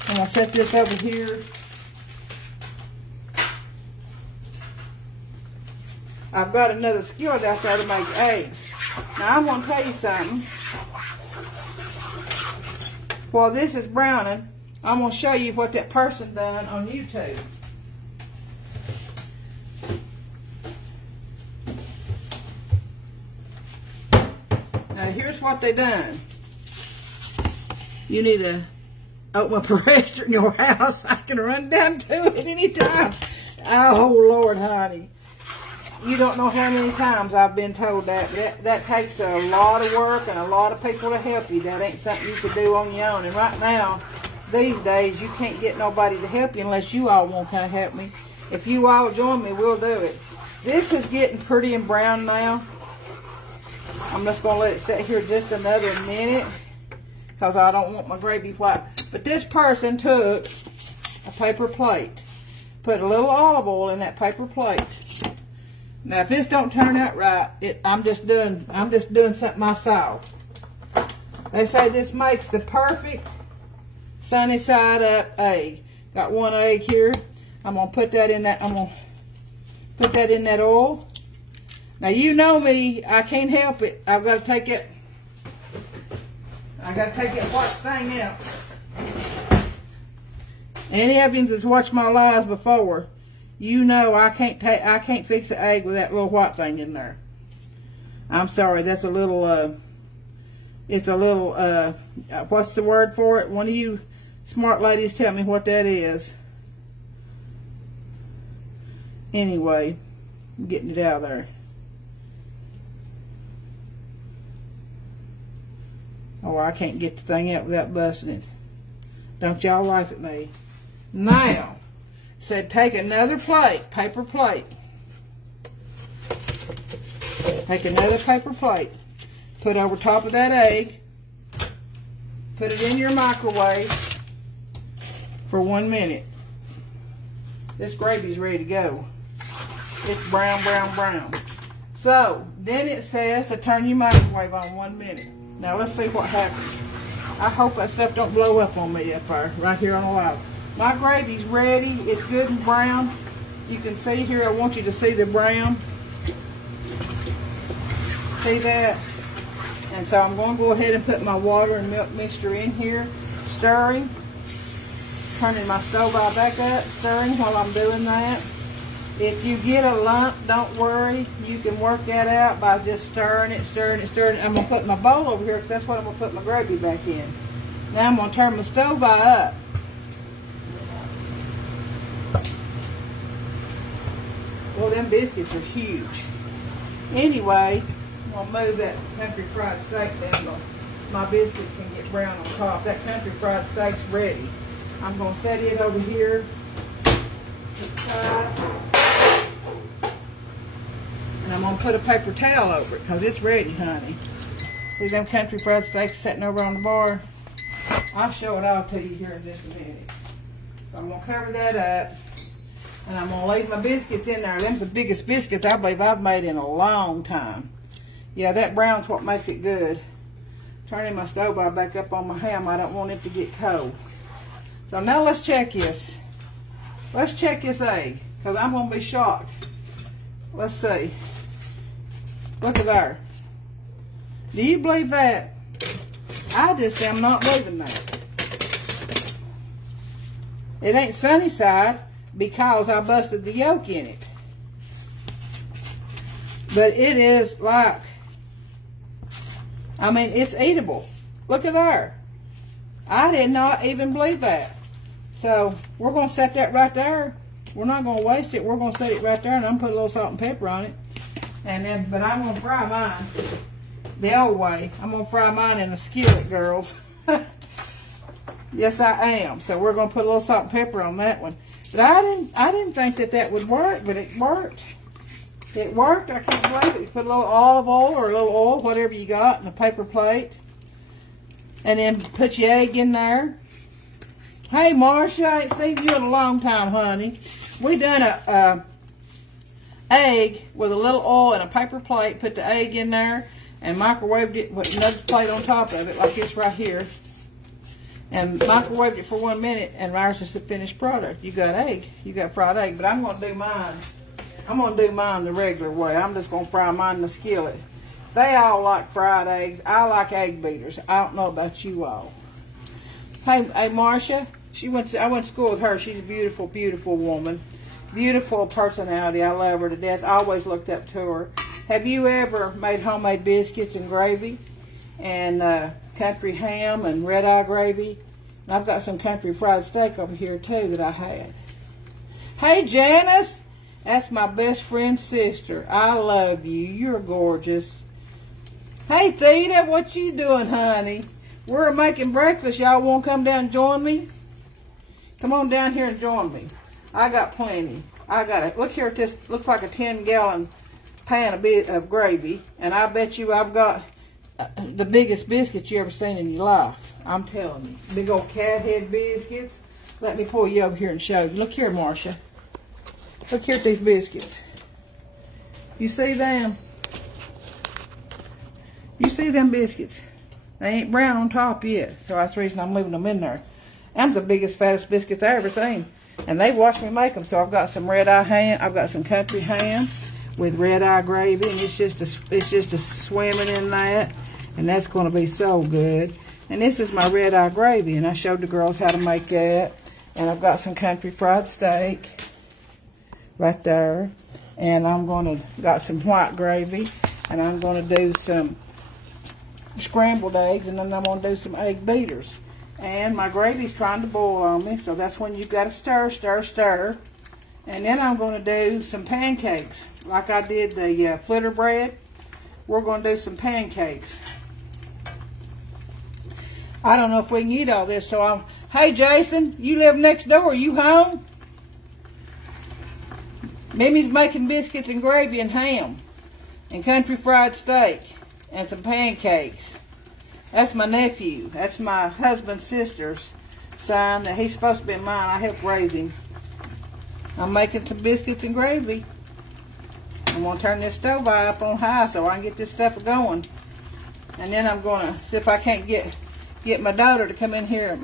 And I'll set this over here. I've got another skillet out there to make eggs. Now I'm going to tell you something. While this is browning, I'm going to show you what that person done on YouTube. Now here's what they done. You need to open up a restaurant in your house. I can run down to it anytime. Oh Lord, honey. You don't know how many times I've been told that. That takes a lot of work and a lot of people to help you. That ain't something you could do on your own. And right now, these days, you can't get nobody to help you unless you all want to kind of help me. If you all join me, we'll do it. This is getting pretty and brown now. I'm just going to let it sit here just another minute because I don't want my gravy white. But this person took a paper plate, put a little olive oil in that paper plate. Now, if this don't turn out right, I'm just doing something myself. They say this makes the perfect sunny side up egg. Got one egg here. I'm gonna put that in that. I'm gonna put that in that oil. Now you know me. I can't help it. I've got to take it. I got to take that white thing out. Any of you that's watched my lives before, you know I can't fix an egg with that little white thing in there. I'm sorry, that's a little, it's a little, what's the word for it? One of you smart ladies tell me what that is. Anyway, I'm getting it out of there. Oh, I can't get the thing out without busting it. Don't y'all laugh at me. Now, said take another plate, paper plate. Take another paper plate. Put over top of that egg. Put it in your microwave for 1 minute. This gravy's ready to go. It's brown, brown, brown. So, then it says to turn your microwave on 1 minute. Now, let's see what happens. I hope that stuff don't blow up on me up there, right here on the live. My gravy's ready. It's good and brown. You can see here, I want you to see the brown. See that? And so I'm going to go ahead and put my water and milk mixture in here, stirring. Turning my stove back up, stirring while I'm doing that. If you get a lump, don't worry. You can work that out by just stirring it, stirring it, stirring it. I'm going to put my bowl over here because that's what I'm going to put my gravy back in. Now I'm going to turn my stove up. Well, them biscuits are huge. Anyway, I'm going to move that country fried steak down so my biscuits can get brown on top. That country fried steak's ready. I'm going to set it over here to the side. And I'm going to put a paper towel over it because it's ready, honey. See them country fried steaks sitting over on the bar? I'll show it all to you here in just a minute. So I'm going to cover that up. And I'm going to leave my biscuits in there. Them's the biggest biscuits I believe I've made in a long time. Yeah, that brown's what makes it good. Turning my stove back up on my ham. I don't want it to get cold. So now let's check this. Let's check this egg. Because I'm going to be shocked. Let's see. Look at there. Do you believe that? I just am not believing that. It ain't sunny side because I busted the yolk in it. But it is like, I mean, it's eatable. Look at there. I did not even believe that. So we're going to set that right there. We're not going to waste it. We're going to set it right there, and I'm going to put a little salt and pepper on it. And then, but I'm going to fry mine the old way. I'm going to fry mine in a skillet, girls. Yes, I am. So we're going to put a little salt and pepper on that one. But I didn't think that would work, but it worked. It worked. I can't believe it. You put a little olive oil or a little oil, whatever you got, in a paper plate. And then put your egg in there. Hey, Marcia, I ain't seen you in a long time, honey. We done a egg with a little oil in a paper plate, put the egg in there, and microwaved it with another plate on top of it, like this right here. And microwaved it for 1 minute, and ours is the finished product. You got egg. You got fried egg. But I'm going to do mine. I'm going to do mine the regular way. I'm just going to fry mine in the skillet. They all like fried eggs. I like egg beaters. I don't know about you all. Hey, Marcia. I went to school with her. She's a beautiful, beautiful woman. Beautiful personality. I love her to death. I always looked up to her. Have you ever made homemade biscuits and gravy and country ham and red eye gravy? And I've got some country fried steak over here too that I had. Hey, Janice. That's my best friend's sister. I love you. You're gorgeous. Hey, Theta. What you doing, honey? We're making breakfast. Y'all want to come down and join me? Come on down here and join me. I got plenty. I got it. Look here at this. Looks like a 10-gallon pan of gravy. And I bet you I've got the biggest biscuits you ever seen in your life. I'm telling you. Big old cat head biscuits. Let me pull you over here and show you. Look here, Marcia. Look here at these biscuits. You see them? You see them biscuits? They ain't brown on top yet. So that's the reason I'm leaving them in there. Them the biggest, fattest biscuits I ever seen. And they've watched me make them. So I've got some red eye ham. I've got some country ham with red eye gravy. And it's just a swimming in that. And that's going to be so good. And this is my red eye gravy. And I showed the girls how to make that. And I've got some country fried steak right there. And got some white gravy. And I'm going to do some scrambled eggs. And then I'm going to do some egg beaters. And my gravy's trying to boil on me, so that's when you've got to stir, stir, stir. And then I'm going to do some pancakes. Like I did the flitter bread, we're going to do some pancakes. I don't know if we can eat all this, so hey, Jason, you live next door. You home? Mimi's making biscuits and gravy and ham and country fried steak and some pancakes. That's my nephew. That's my husband's sister's son. He's supposed to be mine. I helped raise him. I'm making some biscuits and gravy. I'm going to turn this stove up on high so I can get this stuff going. And then I'm going to see if I can't get my daughter to come in here.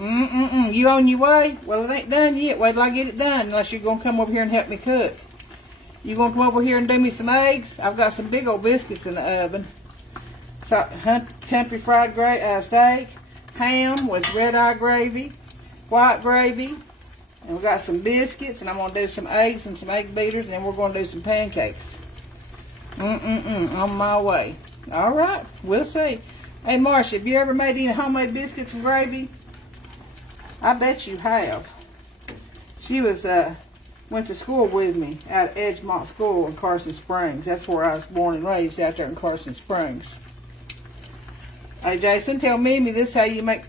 You on your way? Well, it ain't done yet. Wait till I get it done, unless you're going to come over here and help me cook. You going to come over here and do me some eggs? I've got some big old biscuits in the oven. So, country fried steak, ham with red eye gravy, white gravy, And we got some biscuits, and I'm going to do some eggs and some egg beaters, and then we're going to do some pancakes. On my way. All right, we'll see. Hey, Marcia, have you ever made any homemade biscuits and gravy? I bet you have. She was went to school with me at Edgemont School in Carson Springs. That's where I was born and raised, out there in Carson Springs. Hey, Jason, tell Mimi this is how you make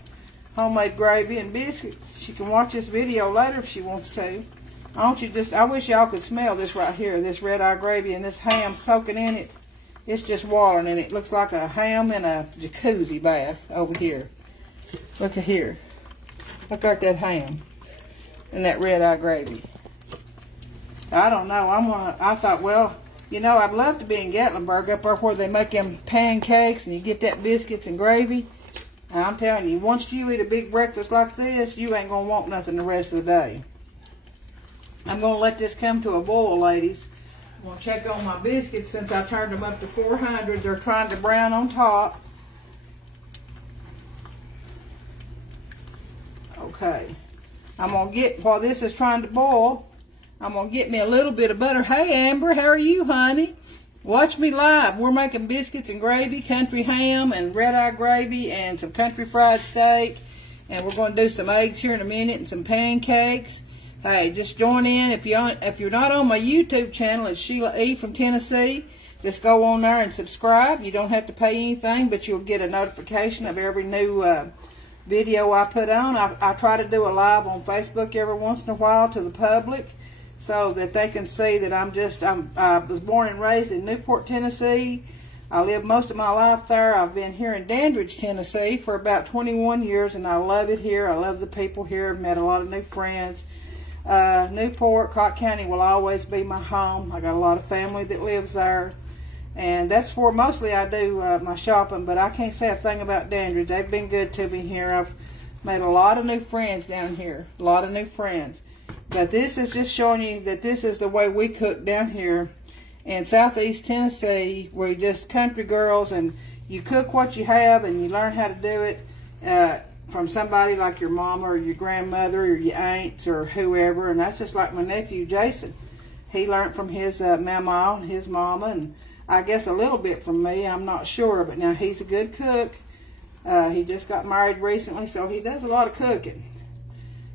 homemade gravy and biscuits. She can watch this video later if she wants to. I wish y'all could smell this right here, this red eye gravy and this ham soaking in it. It's just watering, and it looks like a ham in a jacuzzi bath over here. Look at here. Look at that ham and that red eye gravy. I don't know. I thought, well, you know, I'd love to be in Gatlinburg up there where they make them pancakes and you get that biscuits and gravy. And I'm telling you, once you eat a big breakfast like this, you ain't going to want nothing the rest of the day. I'm going to let this come to a boil, ladies. I'm going to check on my biscuits since I turned them up to 400. They're trying to brown on top. Okay. I'm going to get, while this is trying to boil, I'm going to get me a little bit of butter. Hey, Amber, how are you, honey? Watch me live. We're making biscuits and gravy, country ham and red-eye gravy and some country fried steak. And we're going to do some eggs here in a minute and some pancakes. Hey, just join in. If you're not on my YouTube channel, it's Sheila E. from Tennessee. Just go on there and subscribe. You don't have to pay anything, but you'll get a notification of every new video I put on. I try to do a live on Facebook every once in a while to the public so that they can see that I was born and raised in Newport, Tennessee. I lived most of my life there. I've been here in Dandridge, Tennessee for about 21 years, and I love it here. I love the people here. I've met a lot of new friends. Newport, Cott County will always be my home. I got a lot of family that lives there. And that's where mostly I do my shopping, but I can't say a thing about Dandridge. They've been good to me here. I've made a lot of new friends down here, a lot of new friends. But this is just showing you that this is the way we cook down here in Southeast Tennessee. We're just country girls, and you cook what you have, and you learn how to do it from somebody like your mama or your grandmother or your aunts or whoever. And that's just like my nephew, Jason. He learned from his mama and his mama, and I guess a little bit from me, I'm not sure, but now he's a good cook. He just got married recently, so he does a lot of cooking.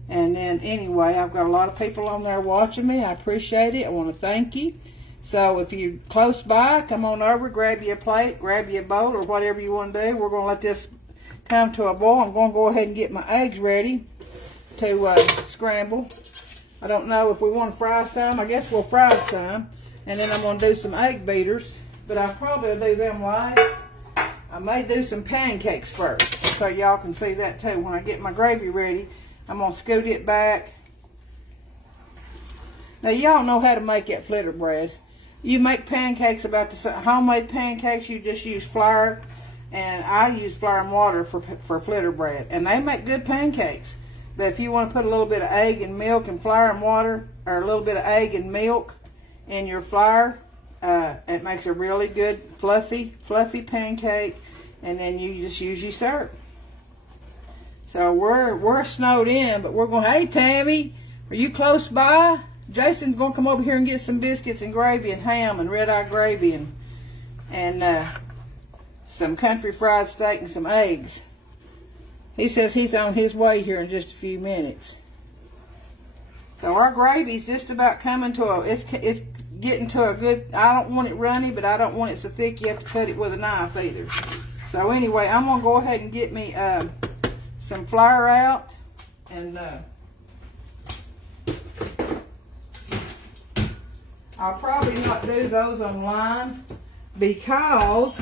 And then anyway, I've got a lot of people on there watching me. I appreciate it. I want to thank you. So if you're close by, come on over, grab you a plate, grab you a bowl, or whatever you want to do. We're going to let this come to a boil. I'm going to go ahead and get my eggs ready to scramble. I don't know if we want to fry some. I guess we'll fry some. And then I'm going to do some egg beaters, but I'll probably do them last. I may do some pancakes first, so y'all can see that too. When I get my gravy ready, I'm going to scoot it back. Now, y'all know how to make that flitter bread. You make pancakes about the homemade pancakes, you just use flour, and I use flour and water for flitter bread. And they make good pancakes. But if you want to put a little bit of egg and milk and flour and water, or a little bit of egg and milk in your flour, it makes a really good fluffy pancake, and then you just use your syrup. So we're snowed in, but we're going, hey Tammy, are you close by? Jason's going to come over here and get some biscuits and gravy and ham and red-eye gravy and some country fried steak and some eggs. He says he's on his way here in just a few minutes. So our gravy's just about coming to it's getting to a good, I don't want it runny, but I don't want it so thick you have to cut it with a knife either. So anyway, I'm going to go ahead and get me some flour out, and I'll probably not do those online, because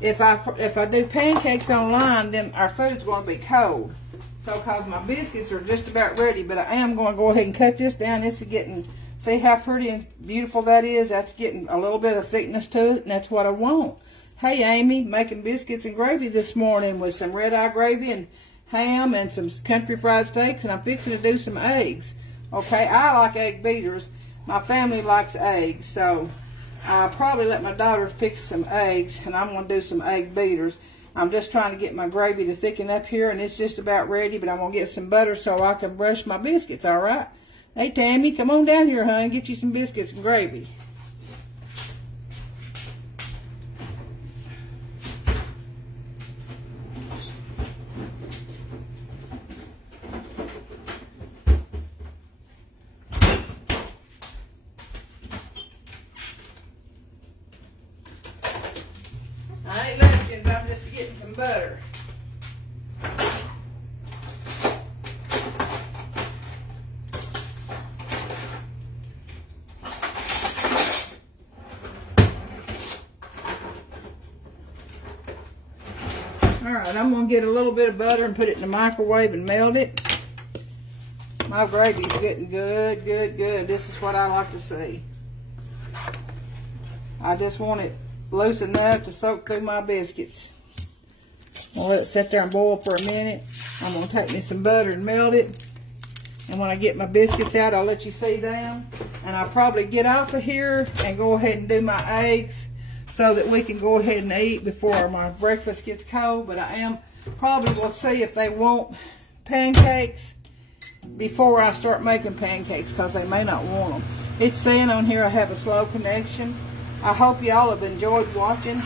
if I do pancakes online, then our food's going to be cold. So because my biscuits are just about ready, but I am going to go ahead and cut this down. This is getting, see how pretty and beautiful that is? That's getting a little bit of thickness to it, and that's what I want. Hey Amy, making biscuits and gravy this morning with some red-eye gravy and ham and some country fried steaks, and I'm fixing to do some eggs. Okay, I like egg beaters. My family likes eggs, so I'll probably let my daughter fix some eggs, and I'm going to do some egg beaters. I'm just trying to get my gravy to thicken up here, and it's just about ready, but I'm going to get some butter so I can brush my biscuits, all right? Hey, Tammy, come on down here, honey, get you some biscuits and gravy. I ain't looking, I'm just getting some butter. Alright, I'm going to get a little bit of butter and put it in the microwave and melt it. My gravy's getting good, good, good. This is what I like to see. I just want it loose enough to soak through my biscuits. I'll let it sit there and boil for a minute. I'm going to take me some butter and melt it. And when I get my biscuits out, I'll let you see them. And I'll probably get off of here and go ahead and do my eggs so that we can go ahead and eat before my breakfast gets cold. But I am probably will see if they want pancakes before I start making pancakes, because they may not want them. It's saying on here I have a slow connection. I hope y'all have enjoyed watching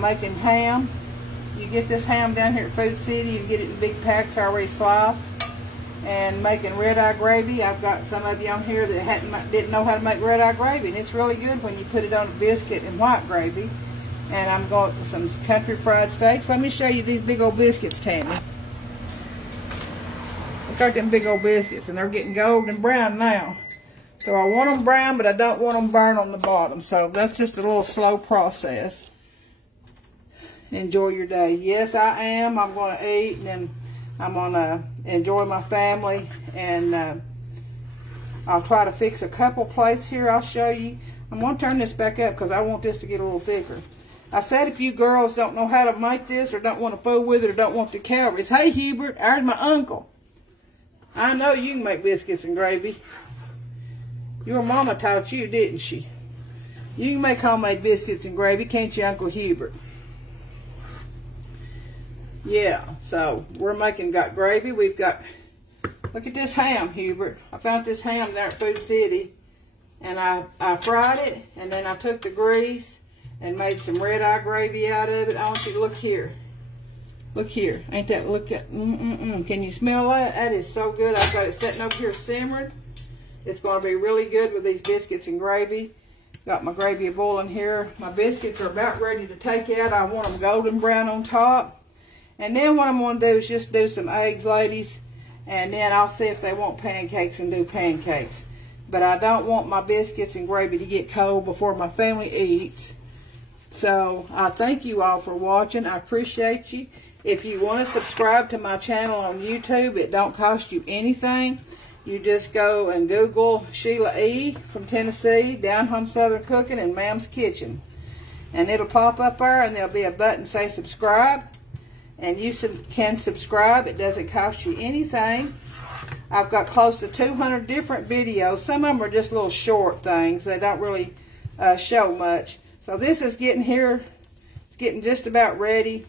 making ham. You get this ham down here at Food City. You can get it in big packs already sliced. And making red-eye gravy. I've got some of you on here that didn't know how to make red-eye gravy, and it's really good when you put it on a biscuit and white gravy. And I'm going to some country fried steaks. Let me show you these big old biscuits, Tammy. Look at them big old biscuits, and they're getting golden brown now. So I want them brown, but I don't want them burnt on the bottom. So that's just a little slow process. Enjoy your day. Yes, I am. I'm going to eat, and then I'm going to enjoy my family. And I'll try to fix a couple plates here. I'll show you. I'm going to turn this back up because I want this to get a little thicker. I said if you girls don't know how to make this or don't want to fool with it or don't want the calories. Hey, Hubert, there's my uncle. I know you can make biscuits and gravy. Your mama taught you, didn't she? You can make homemade biscuits and gravy, can't you, Uncle Hubert? Yeah, so we're got gravy. We've got, look at this ham, Hubert. I found this ham there at Food City, and I fried it, and then I took the grease and made some red-eye gravy out of it. I want you to look here. Look here. Ain't that, look at, Can you smell that? That is so good. I've got it sitting over here simmering. It's going to be really good with these biscuits and gravy. Got my gravy boiling here. My biscuits are about ready to take out. I want them golden brown on top. And then what I'm going to do is just do some eggs, ladies. And then I'll see if they want pancakes and do pancakes. But I don't want my biscuits and gravy to get cold before my family eats. So I thank you all for watching. I appreciate you. If you want to subscribe to my channel on YouTube, it don't cost you anything. You just go and Google Sheila E. from Tennessee, Down Home Southern Cooking, and Mam's Kitchen. And it'll pop up there, and there'll be a button say subscribe. And you can subscribe. It doesn't cost you anything. I've got close to 200 different videos. Some of them are just little short things. They don't really show much. So this is getting here. It's getting just about ready.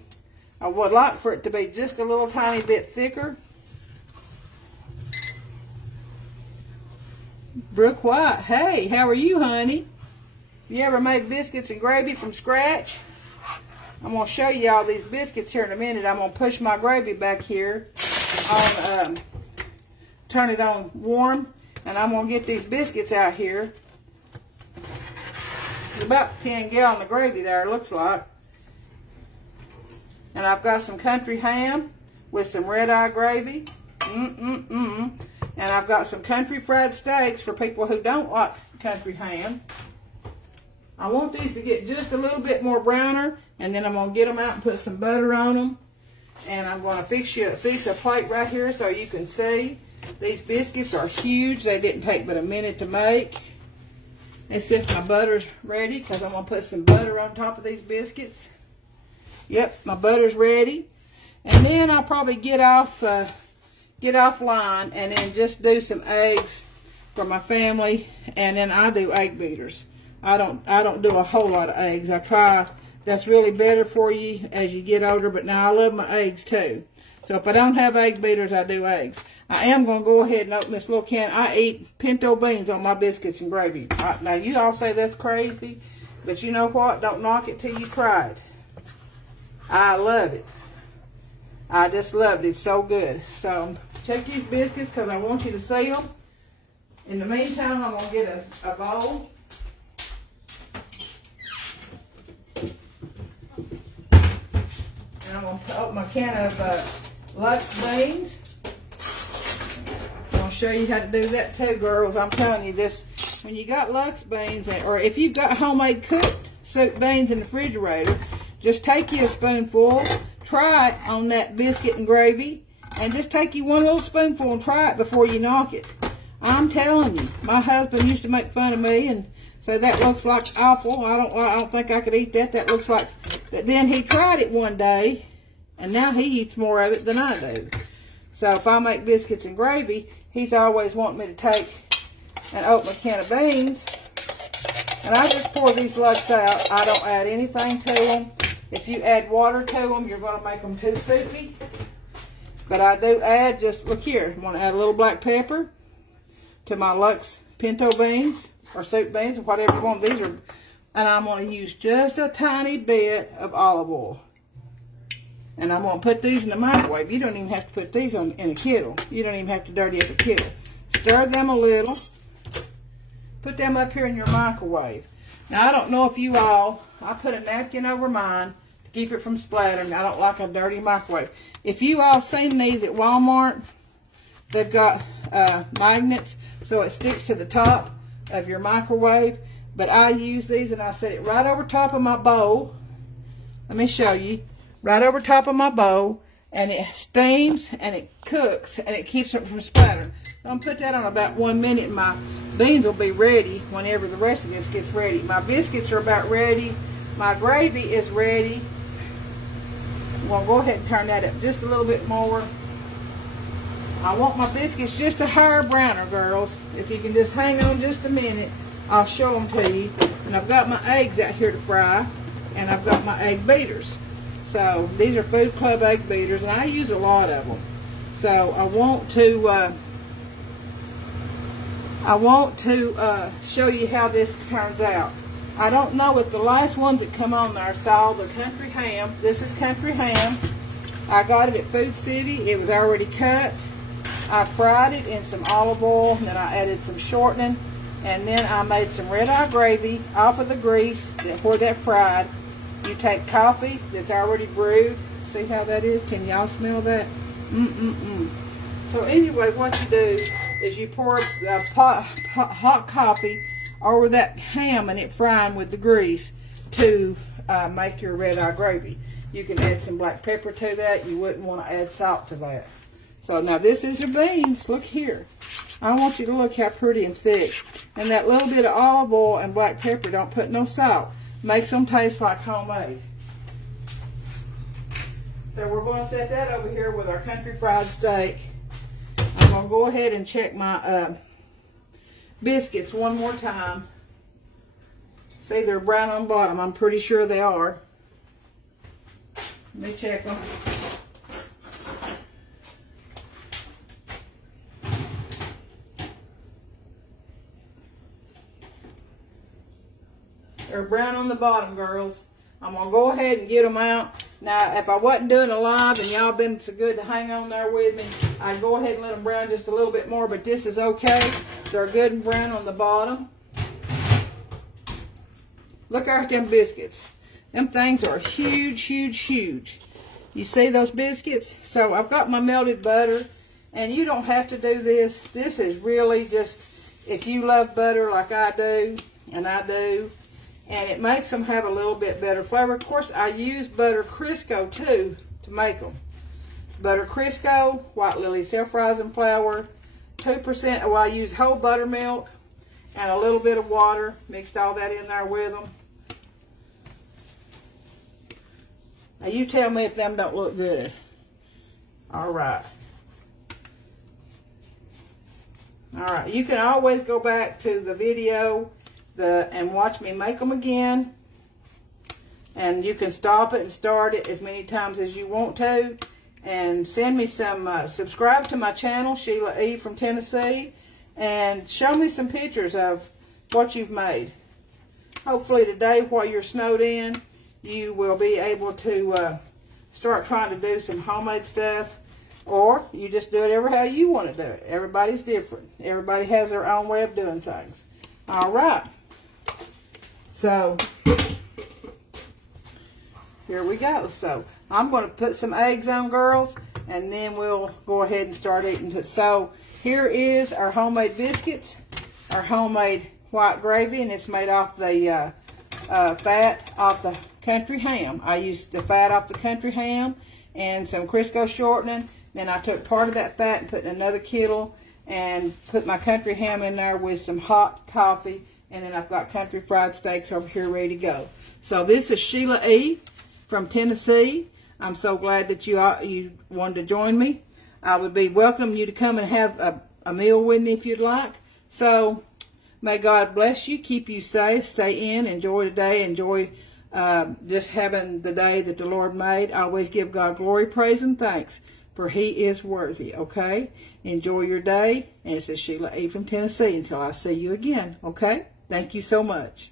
I would like for it to be just a little tiny bit thicker. Brooke White, hey, how are you, honey? You ever made biscuits and gravy from scratch? I'm going to show you all these biscuits here in a minute. I'm going to push my gravy back here on, turn it on warm, and I'm going to get these biscuits out here. It's about 10 gallons of gravy there, it looks like. And I've got some country ham with some red-eye gravy. And I've got some country fried steaks for people who don't like country ham. I want these to get just a little bit more browner, and then I'm going to get them out and put some butter on them. And I'm going to fix a plate right here so you can see. These biscuits are huge. They didn't take but a minute to make. Let's see if my butter's ready, because I'm going to put some butter on top of these biscuits. Yep, my butter's ready. And then I'll probably get offline and then just do some eggs for my family. And then I do egg beaters. I don't do a whole lot of eggs. I That's really better for you as you get older. But now I love my eggs too. So if I don't have egg beaters, I do eggs. I am going to go ahead and open this little can. I eat pinto beans on my biscuits and gravy. Now, you all say that's crazy, but you know what? Don't knock it till you try it. I love it. I just love it. It's so good. So, check these biscuits because I want you to see them. In the meantime, I'm going to get a bowl. And I'm going to open my can of Lux beans. I'm going to show you how to do that too, girls. I'm telling you this, when you got Lux beans, or if you've got homemade cooked soup beans in the refrigerator, just take you a spoonful, try it on that biscuit and gravy, and just take you one little spoonful and try it before you knock it. I'm telling you, my husband used to make fun of me and say that looks like awful. I don't think I could eat that. That looks like. But then he tried it one day, and now he eats more of it than I do. So if I make biscuits and gravy, he's always wanting me to take and open a can of beans. And I just pour these Lux out. I don't add anything to them. If you add water to them, you're going to make them too soupy. But I do add, just look here, I'm going to add a little black pepper to my Lux pinto beans or soup beans or whatever you want. These are, and I'm going to use just a tiny bit of olive oil. And I'm going to put these in the microwave. You don't even have to put these in a kettle. You don't even have to dirty up a kettle. Stir them a little. Put them up here in your microwave. Now, I don't know if you all, I put a napkin over mine to keep it from splattering. I don't like a dirty microwave. If you all seen these at Walmart, they've got magnets so it sticks to the top of your microwave. But I use these and I set it right over top of my bowl. Let me show you. Right over top of my bowl. And it steams and it cooks and it keeps it from splattering. I'm going to put that on about 1 minute and my beans will be ready whenever the rest of this gets ready. My biscuits are about ready. My gravy is ready. I'm going to go ahead and turn that up just a little bit more. I want my biscuits just a hair browner, girls. If you can just hang on just a minute, I'll show them to you. And I've got my eggs out here to fry. And I've got my egg beaters. So these are Food Club egg beaters, and I use a lot of them. So I want to show you how this turns out. I don't know if the last ones that come on there saw the country ham. This is country ham. I got it at Food City. It was already cut. I fried it in some olive oil, and then I added some shortening, and then I made some red eye gravy off of the grease where that fried. You take coffee that's already brewed. See how that is? Can y'all smell that? So anyway, what you do is you pour hot coffee over that ham and it frying with the grease to make your red eye gravy. You can add some black pepper to that. You wouldn't want to add salt to that. So now this is your beans. Look here. I want you to look how pretty and thick. And that little bit of olive oil and black pepper, don't put no salt. Makes them taste like homemade. So we're going to set that over here with our country fried steak. I'm going to go ahead and check my biscuits one more time. See, they're brown on the bottom. I'm pretty sure they are. Let me check them. They're brown on the bottom, girls. I'm going to go ahead and get them out. Now, if I wasn't doing a live and y'all been so good to hang on there with me, I'd go ahead and let them brown just a little bit more, but this is okay. They're good and brown on the bottom. Look at them biscuits. Them things are huge, huge, huge. You see those biscuits? So I've got my melted butter, and you don't have to do this. This is really just, if you love butter like I do, and I do, and it makes them have a little bit better flavor. Of course, I use butter Crisco too to make them. Butter Crisco, white lily self-rising flour, 2%, well, I use whole buttermilk and a little bit of water. Mixed all that in there with them. Now you tell me if them don't look good. All right. All right, you can always go back to the video and watch me make them again. And you can stop it and start it as many times as you want to. And send me some, subscribe to my channel, Sheila E. from Tennessee. And show me some pictures of what you've made. Hopefully today, while you're snowed in, you will be able to start trying to do some homemade stuff. Or you just do it how you want to do it. Everybody's different. Everybody has their own way of doing things. All right. So, here we go. So, I'm going to put some eggs on, girls, and then we'll go ahead and start eating it. So, here is our homemade biscuits, our homemade white gravy, and it's made off the fat off the country ham. I used the fat off the country ham and some Crisco shortening. Then I took part of that fat and put in another kettle and put my country ham in there with some hot coffee. And then I've got country fried steaks over here ready to go. So this is Sheila E. from Tennessee. I'm so glad that you wanted to join me. I would be welcoming you to come and have a meal with me if you'd like. So may God bless you, keep you safe, stay in, enjoy the day, enjoy just having the day that the Lord made. I always give God glory, praise, and thanks, for He is worthy, okay? Enjoy your day. And this is Sheila E. from Tennessee until I see you again, okay? Thank you so much.